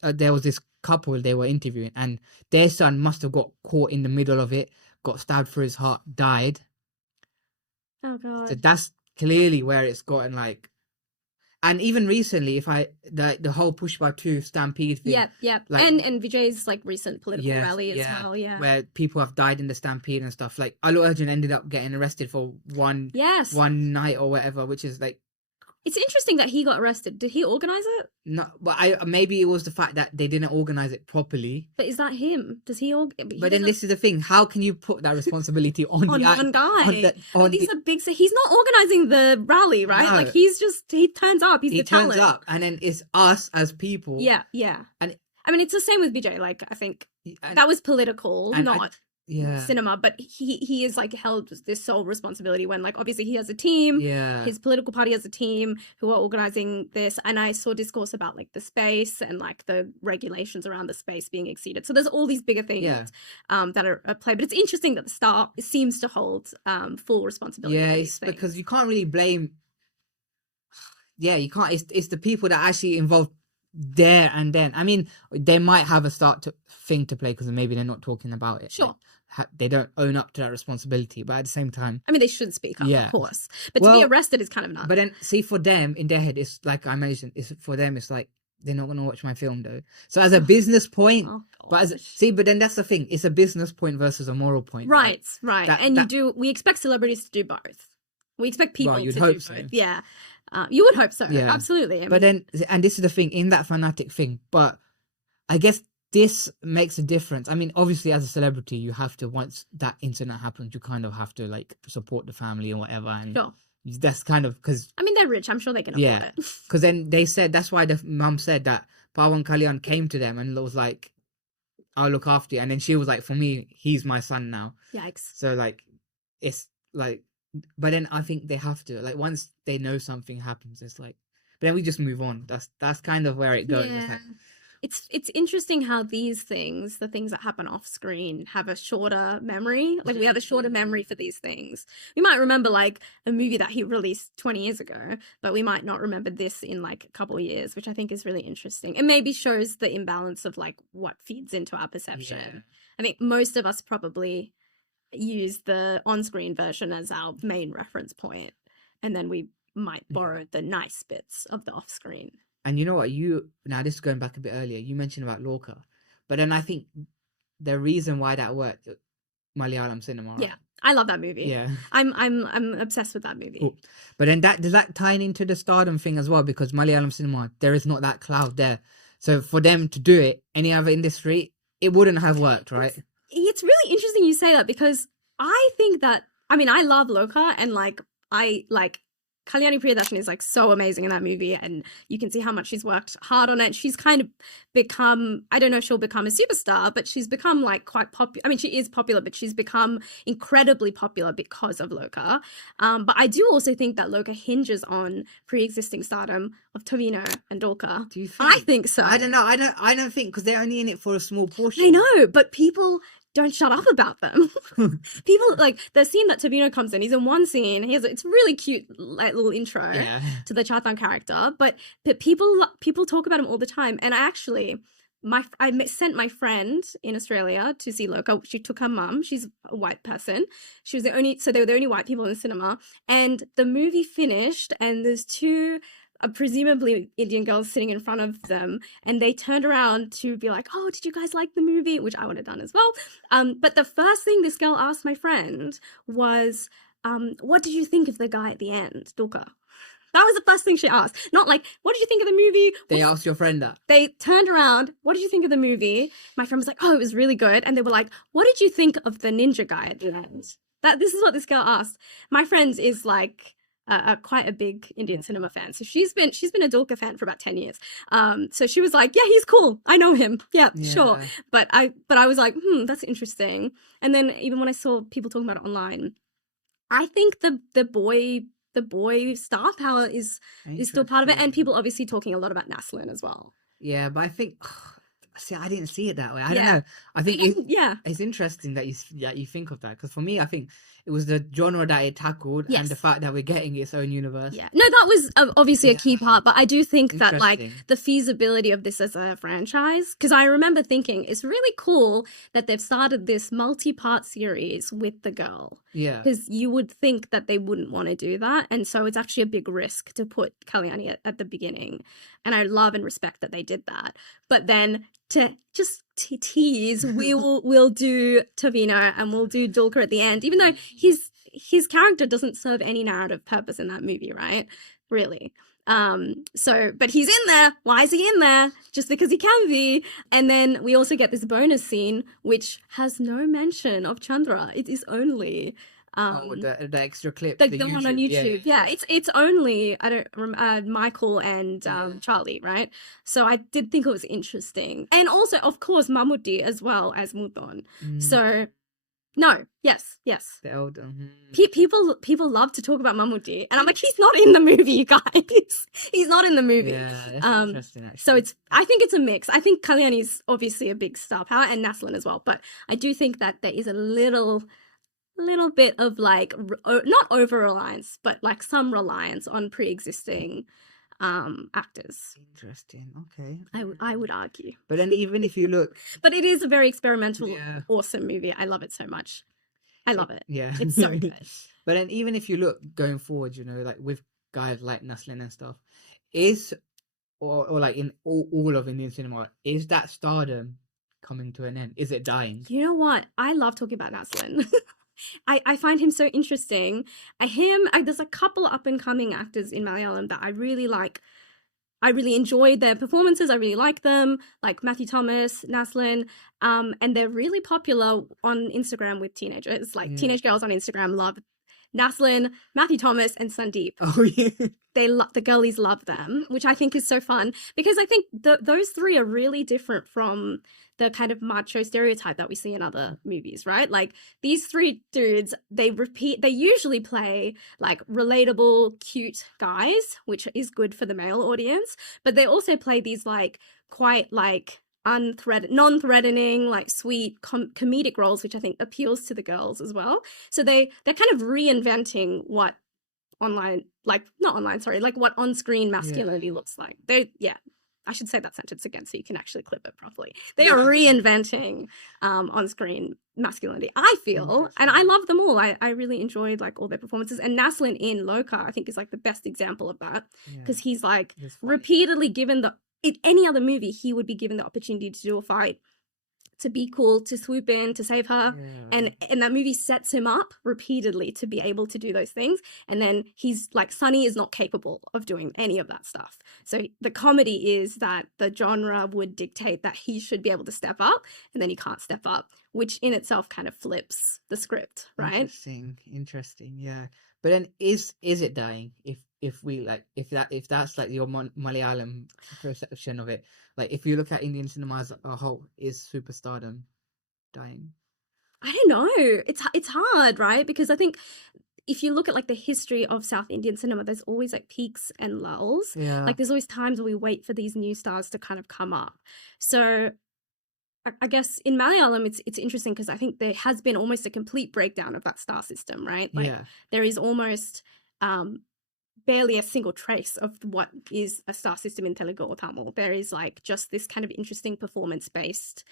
there was this couple they were interviewing, and their son must have got caught in the middle of it, got stabbed through his heart, died. Oh god. So that's clearly where it's gotten like. And even recently, the whole Pushpa 2 Stampede thing. Yep. Like, and Vijay's like recent political rally as well, where people have died in the Stampede and stuff. Like Allu Arjun ended up getting arrested for one night or whatever, which is like. It's interesting that he got arrested. Did he organize it? No, but maybe it was the fact that they didn't organize it properly. But is that him? Does he? But then this is the thing: how can you put that responsibility on one guy? These are big. So he's not organizing the rally, right? No. Like he turns up. He turns up, and then it's us as people. Yeah. And I mean, it's the same with Vijay. Like I think that was political, not cinema, but he is like held this sole responsibility when like obviously he has a team, his political party has a team who are organizing this, and I saw discourse about like the space and like the regulations around the space being exceeded. So there's all these bigger things that are at play, but it's interesting that the Star seems to hold full responsibility. It's because you can't really blame. You can't. It's the people that actually involved there and then. I mean, they might have a thing to play because maybe they're not talking about it. Sure. Like, they don't own up to that responsibility, but at the same time, I mean, they should speak up, of course. But to be arrested is kind of nuts. But then, see, for them in their head, it's like I mentioned. For them, it's like they're not going to watch my film though. So as a business point, but then that's the thing. It's a business point versus a moral point. Right. We expect celebrities to do both. We expect people to do both. Yeah. You would hope so. Yeah. Absolutely. I mean, but then, and this is the thing in that Fanatic thing, but I guess this makes a difference. I mean, obviously as a celebrity, you have to, once that incident happens, you kind of have to like support the family or whatever. And that's kind of, because I mean, they're rich. I'm sure they can afford it. Because then they said, that's why the mum said that Pawan Kalyan came to them and was like, I'll look after you. And then she was like, for me, he's my son now. Yikes. So like, it's like, but then I think they have to, like, once they know something happens, it's like, but then we just move on. That's kind of where it goes. Yeah. It's interesting how these things, the things that happen off screen, have a shorter memory. Like we have a shorter memory for these things. We might remember like a movie that he released 20 years ago, but we might not remember this in like a couple of years, which I think is really interesting. It maybe shows the imbalance of like what feeds into our perception. Yeah. I think most of us probably use the on-screen version as our main reference point, and then we might borrow the nice bits of the off-screen. And you know what, now this is going back a bit earlier, you mentioned about Lorca, but then I think the reason why that worked, Malayalam Cinema, right? Yeah, I love that movie. Yeah, I'm obsessed with that movie. Cool. But then does that tie into the Stardom thing as well? Because Malayalam Cinema, there is not that cloud there, so for them to do it, any other industry, it wouldn't have worked, right? It's really interesting you say that, because I think that, I mean, I love Loka, and like I like Kalyani Priyadarshini is like so amazing in that movie, and you can see how much she's worked hard on it. She's kind of become, I don't know if she'll become a superstar, but she's become like quite popular. I mean, she is popular, but she's become incredibly popular because of Loka. But I do also think that Loka hinges on pre-existing stardom of Tovino and Dolka. Do you think? I think so. I don't know. I don't think, because they're only in it for a small portion. I know, but people don't shut up about them. People like the scene that Tovino comes in. He's in one scene. It's a really cute like little intro to the Chatan character. But people talk about him all the time. And I sent my friend in Australia to see Loka. She took her mum. She's a white person. She was they were the only white people in the cinema. And the movie finished, and there's two presumably Indian girls sitting in front of them, and they turned around to be like, oh, did you guys like the movie? Which I would have done as well. But the first thing this girl asked my friend was, what did you think of the guy at the end, Dolka? That was the first thing she asked. Not like, what did you think of the movie? They asked your friend that. They turned around, what did you think of the movie? My friend was like, oh, it was really good. And they were like, what did you think of the ninja guy at the end? This is what this girl asked. My friend is like, quite a big Indian cinema fan. So she's been a Dulquer fan for about 10 years. So she was like, yeah, he's cool. I know him. Yeah, sure. But I was like, that's interesting. And then even when I saw people talking about it online, I think the boy star power is still part of it, and people obviously talking a lot about Naslin as well. Yeah, but I think see, I didn't see it that way. I don't know. I think it's interesting that you think of that, because for me, I think it was the genre that it tackled and the fact that we're getting its own universe. Yeah, no, that was obviously a key part, but I do think that like the feasibility of this as a franchise, because I remember thinking it's really cool that they've started this multi-part series with the girl. Yeah, because you would think that they wouldn't want to do that, and so it's actually a big risk to put Kalyani at the beginning, and I love and respect that they did that. But then to just tease, we'll do Tavino and we'll do Dulquer at the end, even though his character doesn't serve any narrative purpose in that movie, right? Really. But he's in there. Why is he in there? Just because he can be. And then we also get this bonus scene which has no mention of Chandra. It is only the extra clip, the one on YouTube. Yeah, it's only Michael and Charlie, right? So I did think it was interesting, and also of course Mammootty as well as Mudon. So no, yes, the elder. People love to talk about Mammootty, and I'm like, he's not in the movie, you guys. He's not in the movie. Yeah, that's interesting. Actually, so I think it's a mix. I think Kalyani is obviously a big star power, and Naslin as well, but I do think that there is a little bit of like not over reliance, but like some reliance on pre-existing actors. Interesting. Okay, I would argue. But then even if you look, but it is a very experimental, awesome movie. I love it so much. I love it. Yeah, it's so good. But then even if you look going forward, you know, like with guys like Naslin and stuff, or like in all of Indian cinema, is that stardom coming to an end? Is it dying? You know what? I love talking about Naslin. I find him so interesting. There's a couple up and coming actors in Malayalam that I really like. I really enjoyed their performances. I really like them, like Matthew Thomas, Naslin, and they're really popular on Instagram with teenagers. Like teenage girls on Instagram love Naslin, Matthew Thomas, and Sandeep. Oh yeah, the girlies love them, which I think is so fun, because I think those three are really different from the kind of macho stereotype that we see in other movies, right? Like these three dudes, they usually play like relatable, cute guys, which is good for the male audience, but they also play these like quite like non-threatening, like sweet comedic roles, which I think appeals to the girls as well. So they're kind of reinventing what what on-screen masculinity looks like. I should say that sentence again so you can actually clip it properly. They are reinventing on-screen masculinity, I feel, and I love them all. I really enjoyed like all their performances, and Naslin in Loka I think is like the best example of that, because he's like repeatedly given in any other movie he would be given the opportunity to do a fight, to be cool, to swoop in, to save her. And that movie sets him up repeatedly to be able to do those things. And then he's like, Sunny is not capable of doing any of that stuff. So the comedy is that the genre would dictate that he should be able to step up, and then he can't step up, which in itself kind of flips the script, right? Interesting. Yeah. But then is it dying? If that's like your Malayalam perception of it, like if you look at Indian cinema as a whole, is Superstardom dying? I don't know. It's hard, right? Because I think if you look at like the history of South Indian cinema, there's always like peaks and lulls. Yeah. Like there's always times where we wait for these new stars to kind of come up. So I guess in Malayalam, it's interesting because I think there has been almost a complete breakdown of that star system, right? Like there is almost barely a single trace of what is a star system in Telugu or Tamil. There is like just this kind of interesting performance-based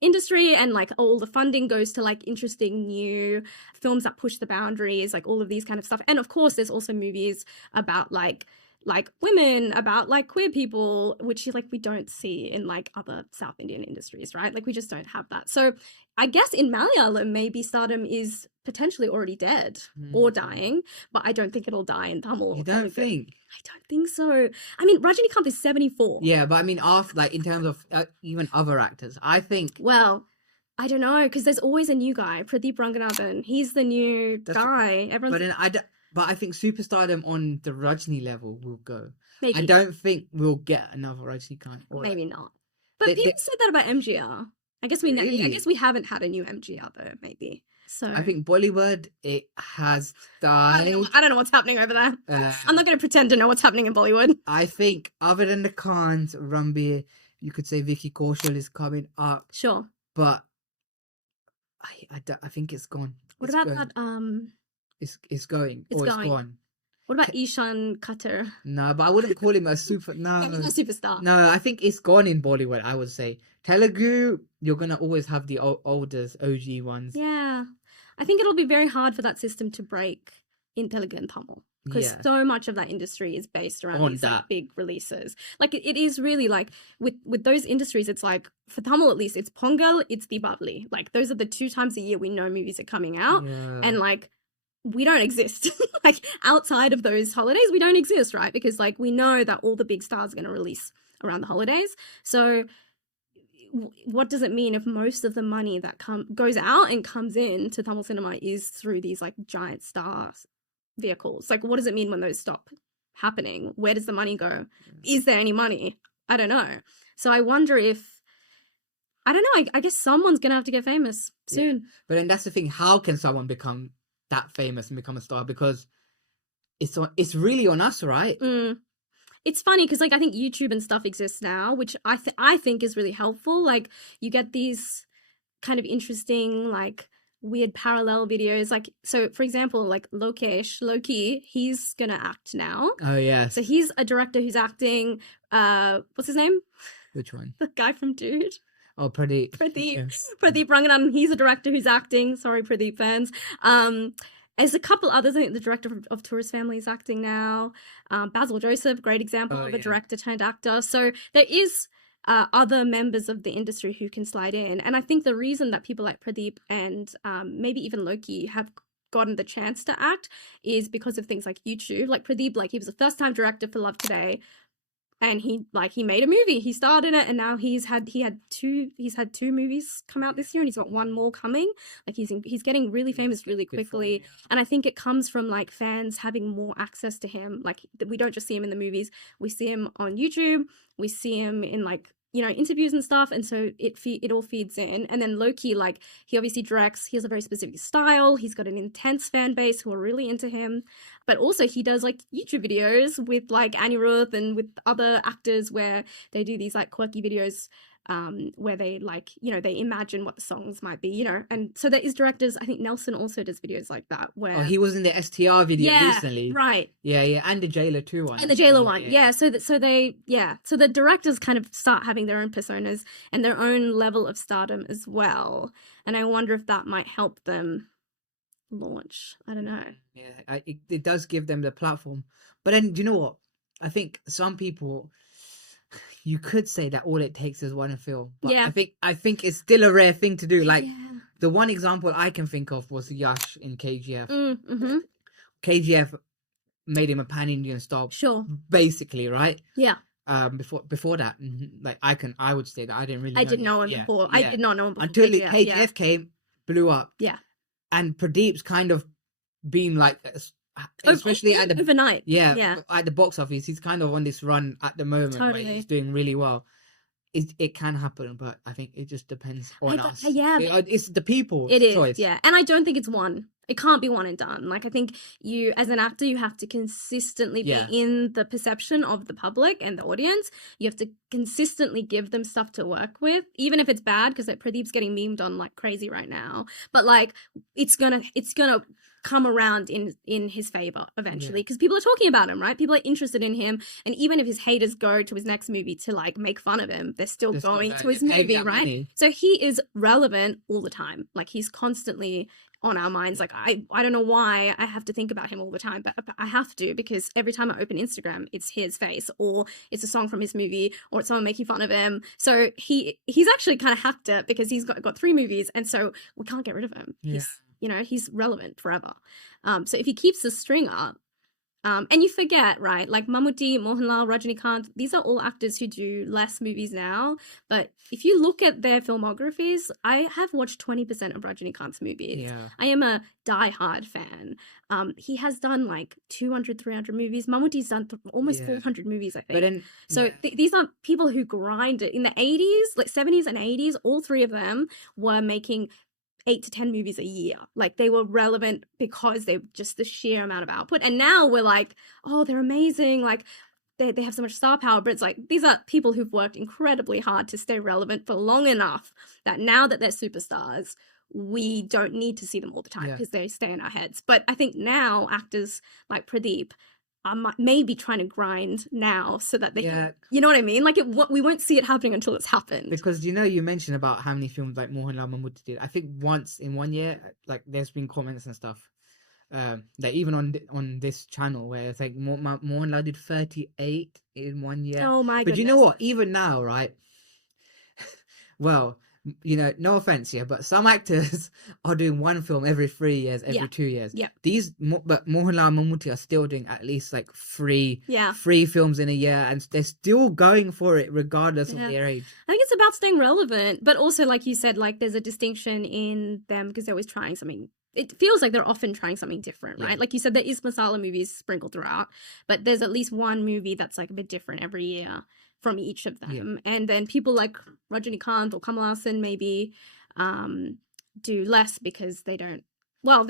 industry, and like all the funding goes to like interesting new films that push the boundaries, like all of these kind of stuff. And of course, there's also movies about like women, about like queer people, which like we don't see in like other South Indian industries, right? Like we just don't have that. So I guess in Malayalam, maybe stardom is potentially already dead or dying, but I don't think it'll die in Tamil. You don't think? I don't think so. I mean, Rajinikanth is 74. Yeah, but I mean, after like in terms of even other actors, I think. Well, I don't know, because there's always a new guy, Pradeep Ranganathan. He's the new guy. But then But I think Superstardom on the Rajni level will go. Maybe. I don't think we'll get another Rajnikant. Or Maybe not. But They- people they- said that about MGR. I guess I Really? guess we haven't had a new MGR though, maybe. So I think Bollywood, it has I style. don't know what's happening over there. I'm not going to pretend to know what's happening in Bollywood. I think other than the Khans, Ranbir, you could say Vicky Kaushal is coming up, Sure. but I think it's gone. What It's about going. that? It's going. It's Or it's going. gone. What about Ishan Khatter? No, but I wouldn't call him a super. No, He's not a superstar. no, I think it's gone in Bollywood. I would say Telugu, you're gonna always have the oldest OG ones. Yeah, I think it'll be very hard for that system to break in Telugu and Tamil because Yeah. so much of that industry is based around On these that. big releases. Like it is really like with those industries, it's like for Tamil at least, it's Pongal, it's Deepavali. Like those are the 2 times a year we know movies are coming out, Yeah. and like we don't exist. Like outside of those holidays, we don't exist, right? Because like we know that all the big stars are going to release around the holidays. So what does it mean if most of the money that goes out and comes in to Tamil cinema is through these like giant star vehicles? Like what does it mean when those stop happening? Where does the money go? Is there any money? I don't know. So I wonder if I don't know. I guess someone's gonna have to get famous soon. But then that's the thing. How can someone become that famous and become a star? Because it's really on us, right? It's funny because like I think YouTube and stuff exists now, which I think is really helpful. Like you get these kind of interesting like weird parallel videos. Like so, for example, like Loki, he's gonna act now. Oh yeah. So he's a director who's acting. What's his name? Which one? The guy from Dude. Oh, Pradeep. Pradeep. Yeah. Pradeep Ranganathan. He's a director who's acting. Sorry, Pradeep fans. There's a couple others. I think the director of Tourist Family is acting now. Basil Joseph, great example of a director turned actor. So there is other members of the industry who can slide in. And I think the reason that people like Pradeep and maybe even Loki have gotten the chance to act is because of things like YouTube. Like Pradeep, like he was a first-time director for Love Today. And he made a movie. He starred in it, and now he's had 2 movies come out this year, and he's got 1 more coming. Like he's getting really famous really quickly, and I think it comes from like fans having more access to him. Like we don't just see him in the movies; we see him on YouTube. We see him in like interviews and stuff, and so it all feeds in. And then Loki, like he obviously directs. He has a very specific style. He's got an intense fan base who are really into him. But also he does like YouTube videos with like Anirudh and with other actors where they do these like quirky videos where they like, they imagine what the songs might be, and so there is directors. I think Nelson also does videos like that where he was in the STR video recently. Right. Yeah, and the Jailer 2 one. And the Jailer one. Yeah. So the directors kind of start having their own personas and their own level of stardom as well. And I wonder if that might help them launch. I don't know. Yeah, it does give them the platform. But then, do you know what? I think some people, you could say that all it takes is one film. But Yeah. I think it's still a rare thing to do. Like Yeah. the one example I can think of was Yash in KGF. Mm-hmm. KGF made him a pan-Indian star, Sure. basically, right? Yeah. Before that, like I would say that I didn't really. I didn't know him before. I did not know him before. Until KGF, KGF came, blew up. Yeah. And Pradeep's kind of been like, especially at the overnight. yeah, at the box office, he's kind of on this run at the moment where Totally. he's doing really well. It can happen, but I think it just depends on us. Yeah. It's the people. It is, choice. yeah. And I don't think it's one. It can't be one and done. Like I think you, as an actor, you have to consistently be in the perception of the public and the audience. You have to consistently give them stuff to work with, even if it's bad, because like Pradeep's getting memed on like crazy right now. But like it's gonna come around in his favor eventually, because people are talking about him, right? People are interested in him, and even if his haters go to his next movie to like make fun of him, they're still going to his movie, right? Money. So he is relevant all the time. Like he's constantly on our minds. Like I don't know why I have to think about him all the time, but I have to, because every time I open Instagram, it's his face, or it's a song from his movie, or it's someone making fun of him. So he's actually kind of hacked it, because he's got 3 movies, and so we can't get rid of him. Yeah. He's relevant forever. So if he keeps the string up, And you forget, right? Like Mammootty, Mohanlal, Rajinikanth, these are all actors who do less movies now. But if you look at their filmographies, I have watched 20% of Rajinikanth's movies. Yeah. I am a die-hard fan. He has done like 200, 300 movies. Mammootty's done almost Yeah. 400 movies, I think. But then, So these are people who grind it. In the 80s, like 70s and 80s, all three of them were making 8 to 10 movies a year. Like they were relevant because they just the sheer amount of output. And now we're like, oh, they're amazing. Like they have so much star power. But it's like these are people who've worked incredibly hard to stay relevant for long enough that now that they're superstars, we don't need to see them all the time because they stay in our heads. But I think now actors like Pradeep are maybe trying to grind now so that they can, you know what I mean? Like we won't see it happening until it's happened. Because you mentioned about how many films like Mohanlal Mammootty did. I think once in 1 year, like there's been comments and stuff, that even on this channel where it's like Mohanlal did 38 in 1 year. Oh my goodness! But you know what? Even now, right? Well, no offense here, but some actors are doing one film every 3 years, every 2 years. Yeah. But Mohanlal and Mammootty are still doing at least like three films in a year, and they're still going for it regardless of their age. I think it's about staying relevant, but also, like you said, like there's a distinction in them because they're always trying something. It feels like they're often trying something different, right? Like you said, there is masala movies sprinkled throughout, but there's at least one movie that's like a bit different every year from each of them. And then people like Rajinikanth or Kamal Haasan maybe do less because they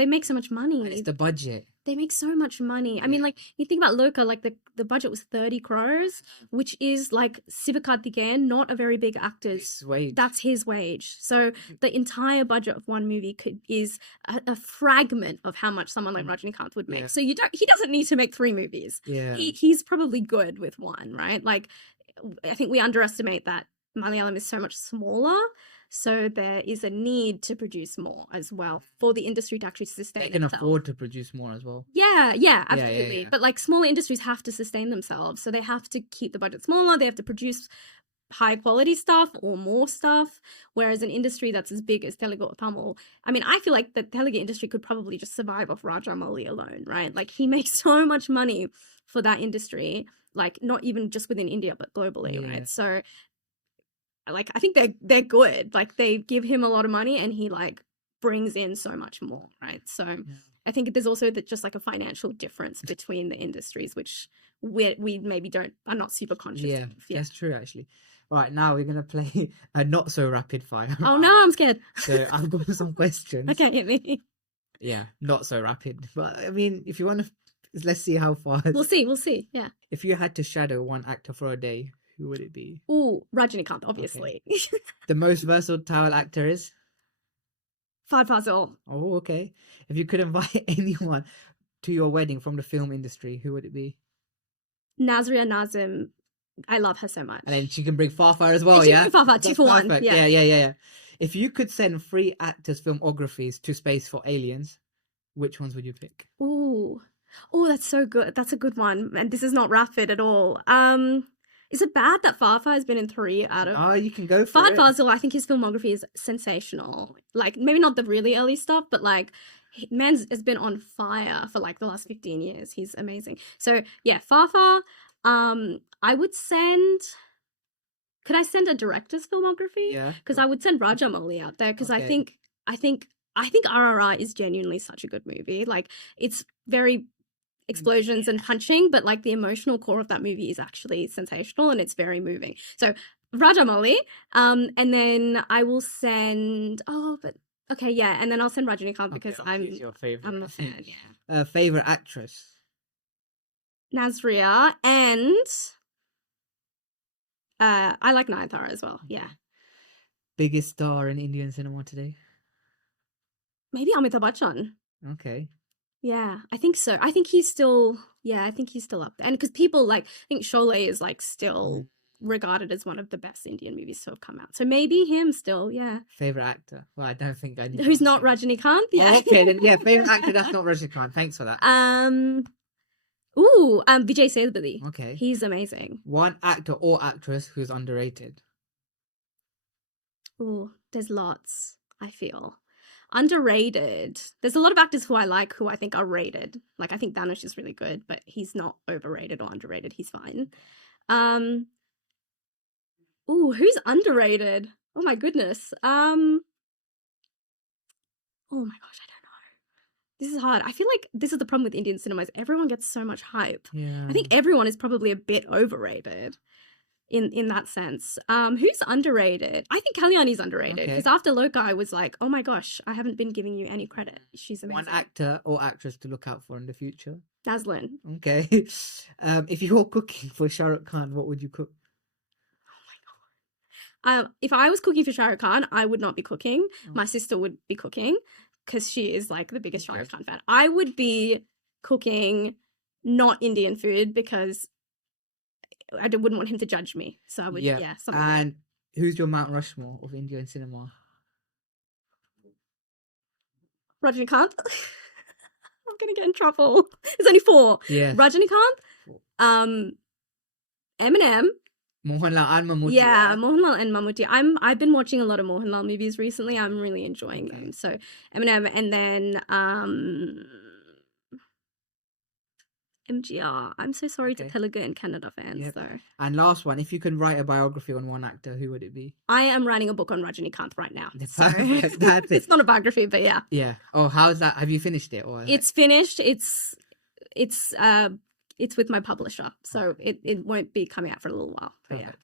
make so much money. It's the budget. They make so much money. I mean, like, you think about Loka, like the budget was 30 crores, which is like Sivakarthikeyan, not a very big actor's wage. That's his wage. So the entire budget of one movie is a fragment of how much someone like Rajinikanth would make. So he doesn't need to make 3 movies. Yeah. He's probably good with one, right? Like, I think we underestimate that Malayalam is so much smaller. So there is a need to produce more as well for the industry to actually sustain itself. They can afford to produce more as well. Yeah, absolutely. Yeah. But like smaller industries have to sustain themselves. So they have to keep the budget smaller. They have to produce high quality stuff or more stuff. Whereas an industry that's as big as Telugu or Tamil, I mean, I feel like the Telugu industry could probably just survive off Rajamouli alone, right? Like he makes so much money for that industry, like not even just within India, but globally, right? So like I think they're good. Like they give him a lot of money and he like brings in so much more, right? So I think there's also just like a financial difference between the industries, which we maybe are not super conscious of. Yeah, that's true actually. Right, now we're gonna play a not so rapid fire. Oh no, I'm scared. So I've got some questions. Okay, hit me. Yeah, not so rapid. But I mean, if you want to, let's see how far. We'll see. Yeah. If you had to shadow one actor for a day, who would it be? Ooh, Rajinikanth, obviously. Okay. The most versatile actor is? Fahad Fazil. Oh, okay. If you could invite anyone to your wedding from the film industry, who would it be? Nazria Nazim. I love her so much. And then she can bring Fafa as well, She can bring Fafa, 2 for 1. Yeah. If you could send 3 actors' filmographies to space for aliens, which ones would you pick? Ooh. Oh, that's so good. That's a good one. And this is not rapid at all. Is it bad that Fafa has been in 3 out of... Oh, you can go for Fahad Fazil, I think his filmography is sensational. Like, maybe not the really early stuff, but like, man has been on fire for like the last 15 years. He's amazing. So, yeah, Fafa, I would send... Could I send a director's filmography? Yeah. Because I would send Rajamouli out there because I think RRR is genuinely such a good movie. Like, it's very... explosions and punching, but like the emotional core of that movie is actually sensational and it's very moving. So Rajamouli, and then I will send and then I'll send Rajinikanth because your favorite. I'm a fan. Yeah. Favorite actress? Nazria, and I like Nayanthara as well. Yeah. Biggest star in Indian cinema today? Maybe Amitabh Bachchan. Okay. Yeah, I think so. I think he's still up there. And because people I think Sholay is like still regarded as one of the best Indian movies to have come out. So maybe him still, yeah. Favorite actor? Well, I don't think I need. Who's not Rajinikanth? Yeah. Oh, okay, then favorite actor that's not Rajinikanth. Thanks for that. Vijay Sethupathi. Okay. He's amazing. One actor or actress who's underrated. Ooh, there's lots, I feel. Underrated. There's a lot of actors who I like who I think are rated. Like I think Dhanush is really good, but he's not overrated or underrated. He's fine. Ooh, who's underrated? Oh my goodness. Oh my gosh, I don't know. This is hard. I feel like this is the problem with Indian cinemas. Everyone gets so much hype. Yeah. I think everyone is probably a bit overrated in that sense. Who's underrated? I think Kalyani's underrated because after Loka, I was like, oh my gosh, I haven't been giving you any credit. She's amazing. One actor or actress to look out for in the future. Naslin. Okay. If you were cooking for Shah Rukh Khan, what would you cook? If I was cooking for Shah Rukh Khan, I would not be cooking. My sister would be cooking because she is like the biggest Shah Rukh Khan fan. I would be cooking not Indian food because I wouldn't want him to judge me. So I would, something And like who's your Mount Rushmore of Indian cinema? Rajinikanth. I'm gonna get in trouble. There's only 4. Yeah. Rajinikanth, Eminem. Mohanlal and Mammootty. Yeah, Mohanlal and Mammootty. I've been watching a lot of Mohanlal movies recently. I'm really enjoying them. So Eminem, and then MGR. I'm so sorry to Telugu and Kannada fans though. And last one, if you can write a biography on one actor, who would it be? I am writing a book on Rajinikanth right now. So That's it. It's not a biography, but yeah. Yeah. Oh, how's that? Have you finished it? Or it's finished. It's with my publisher, so it won't be coming out for a little while. But yeah.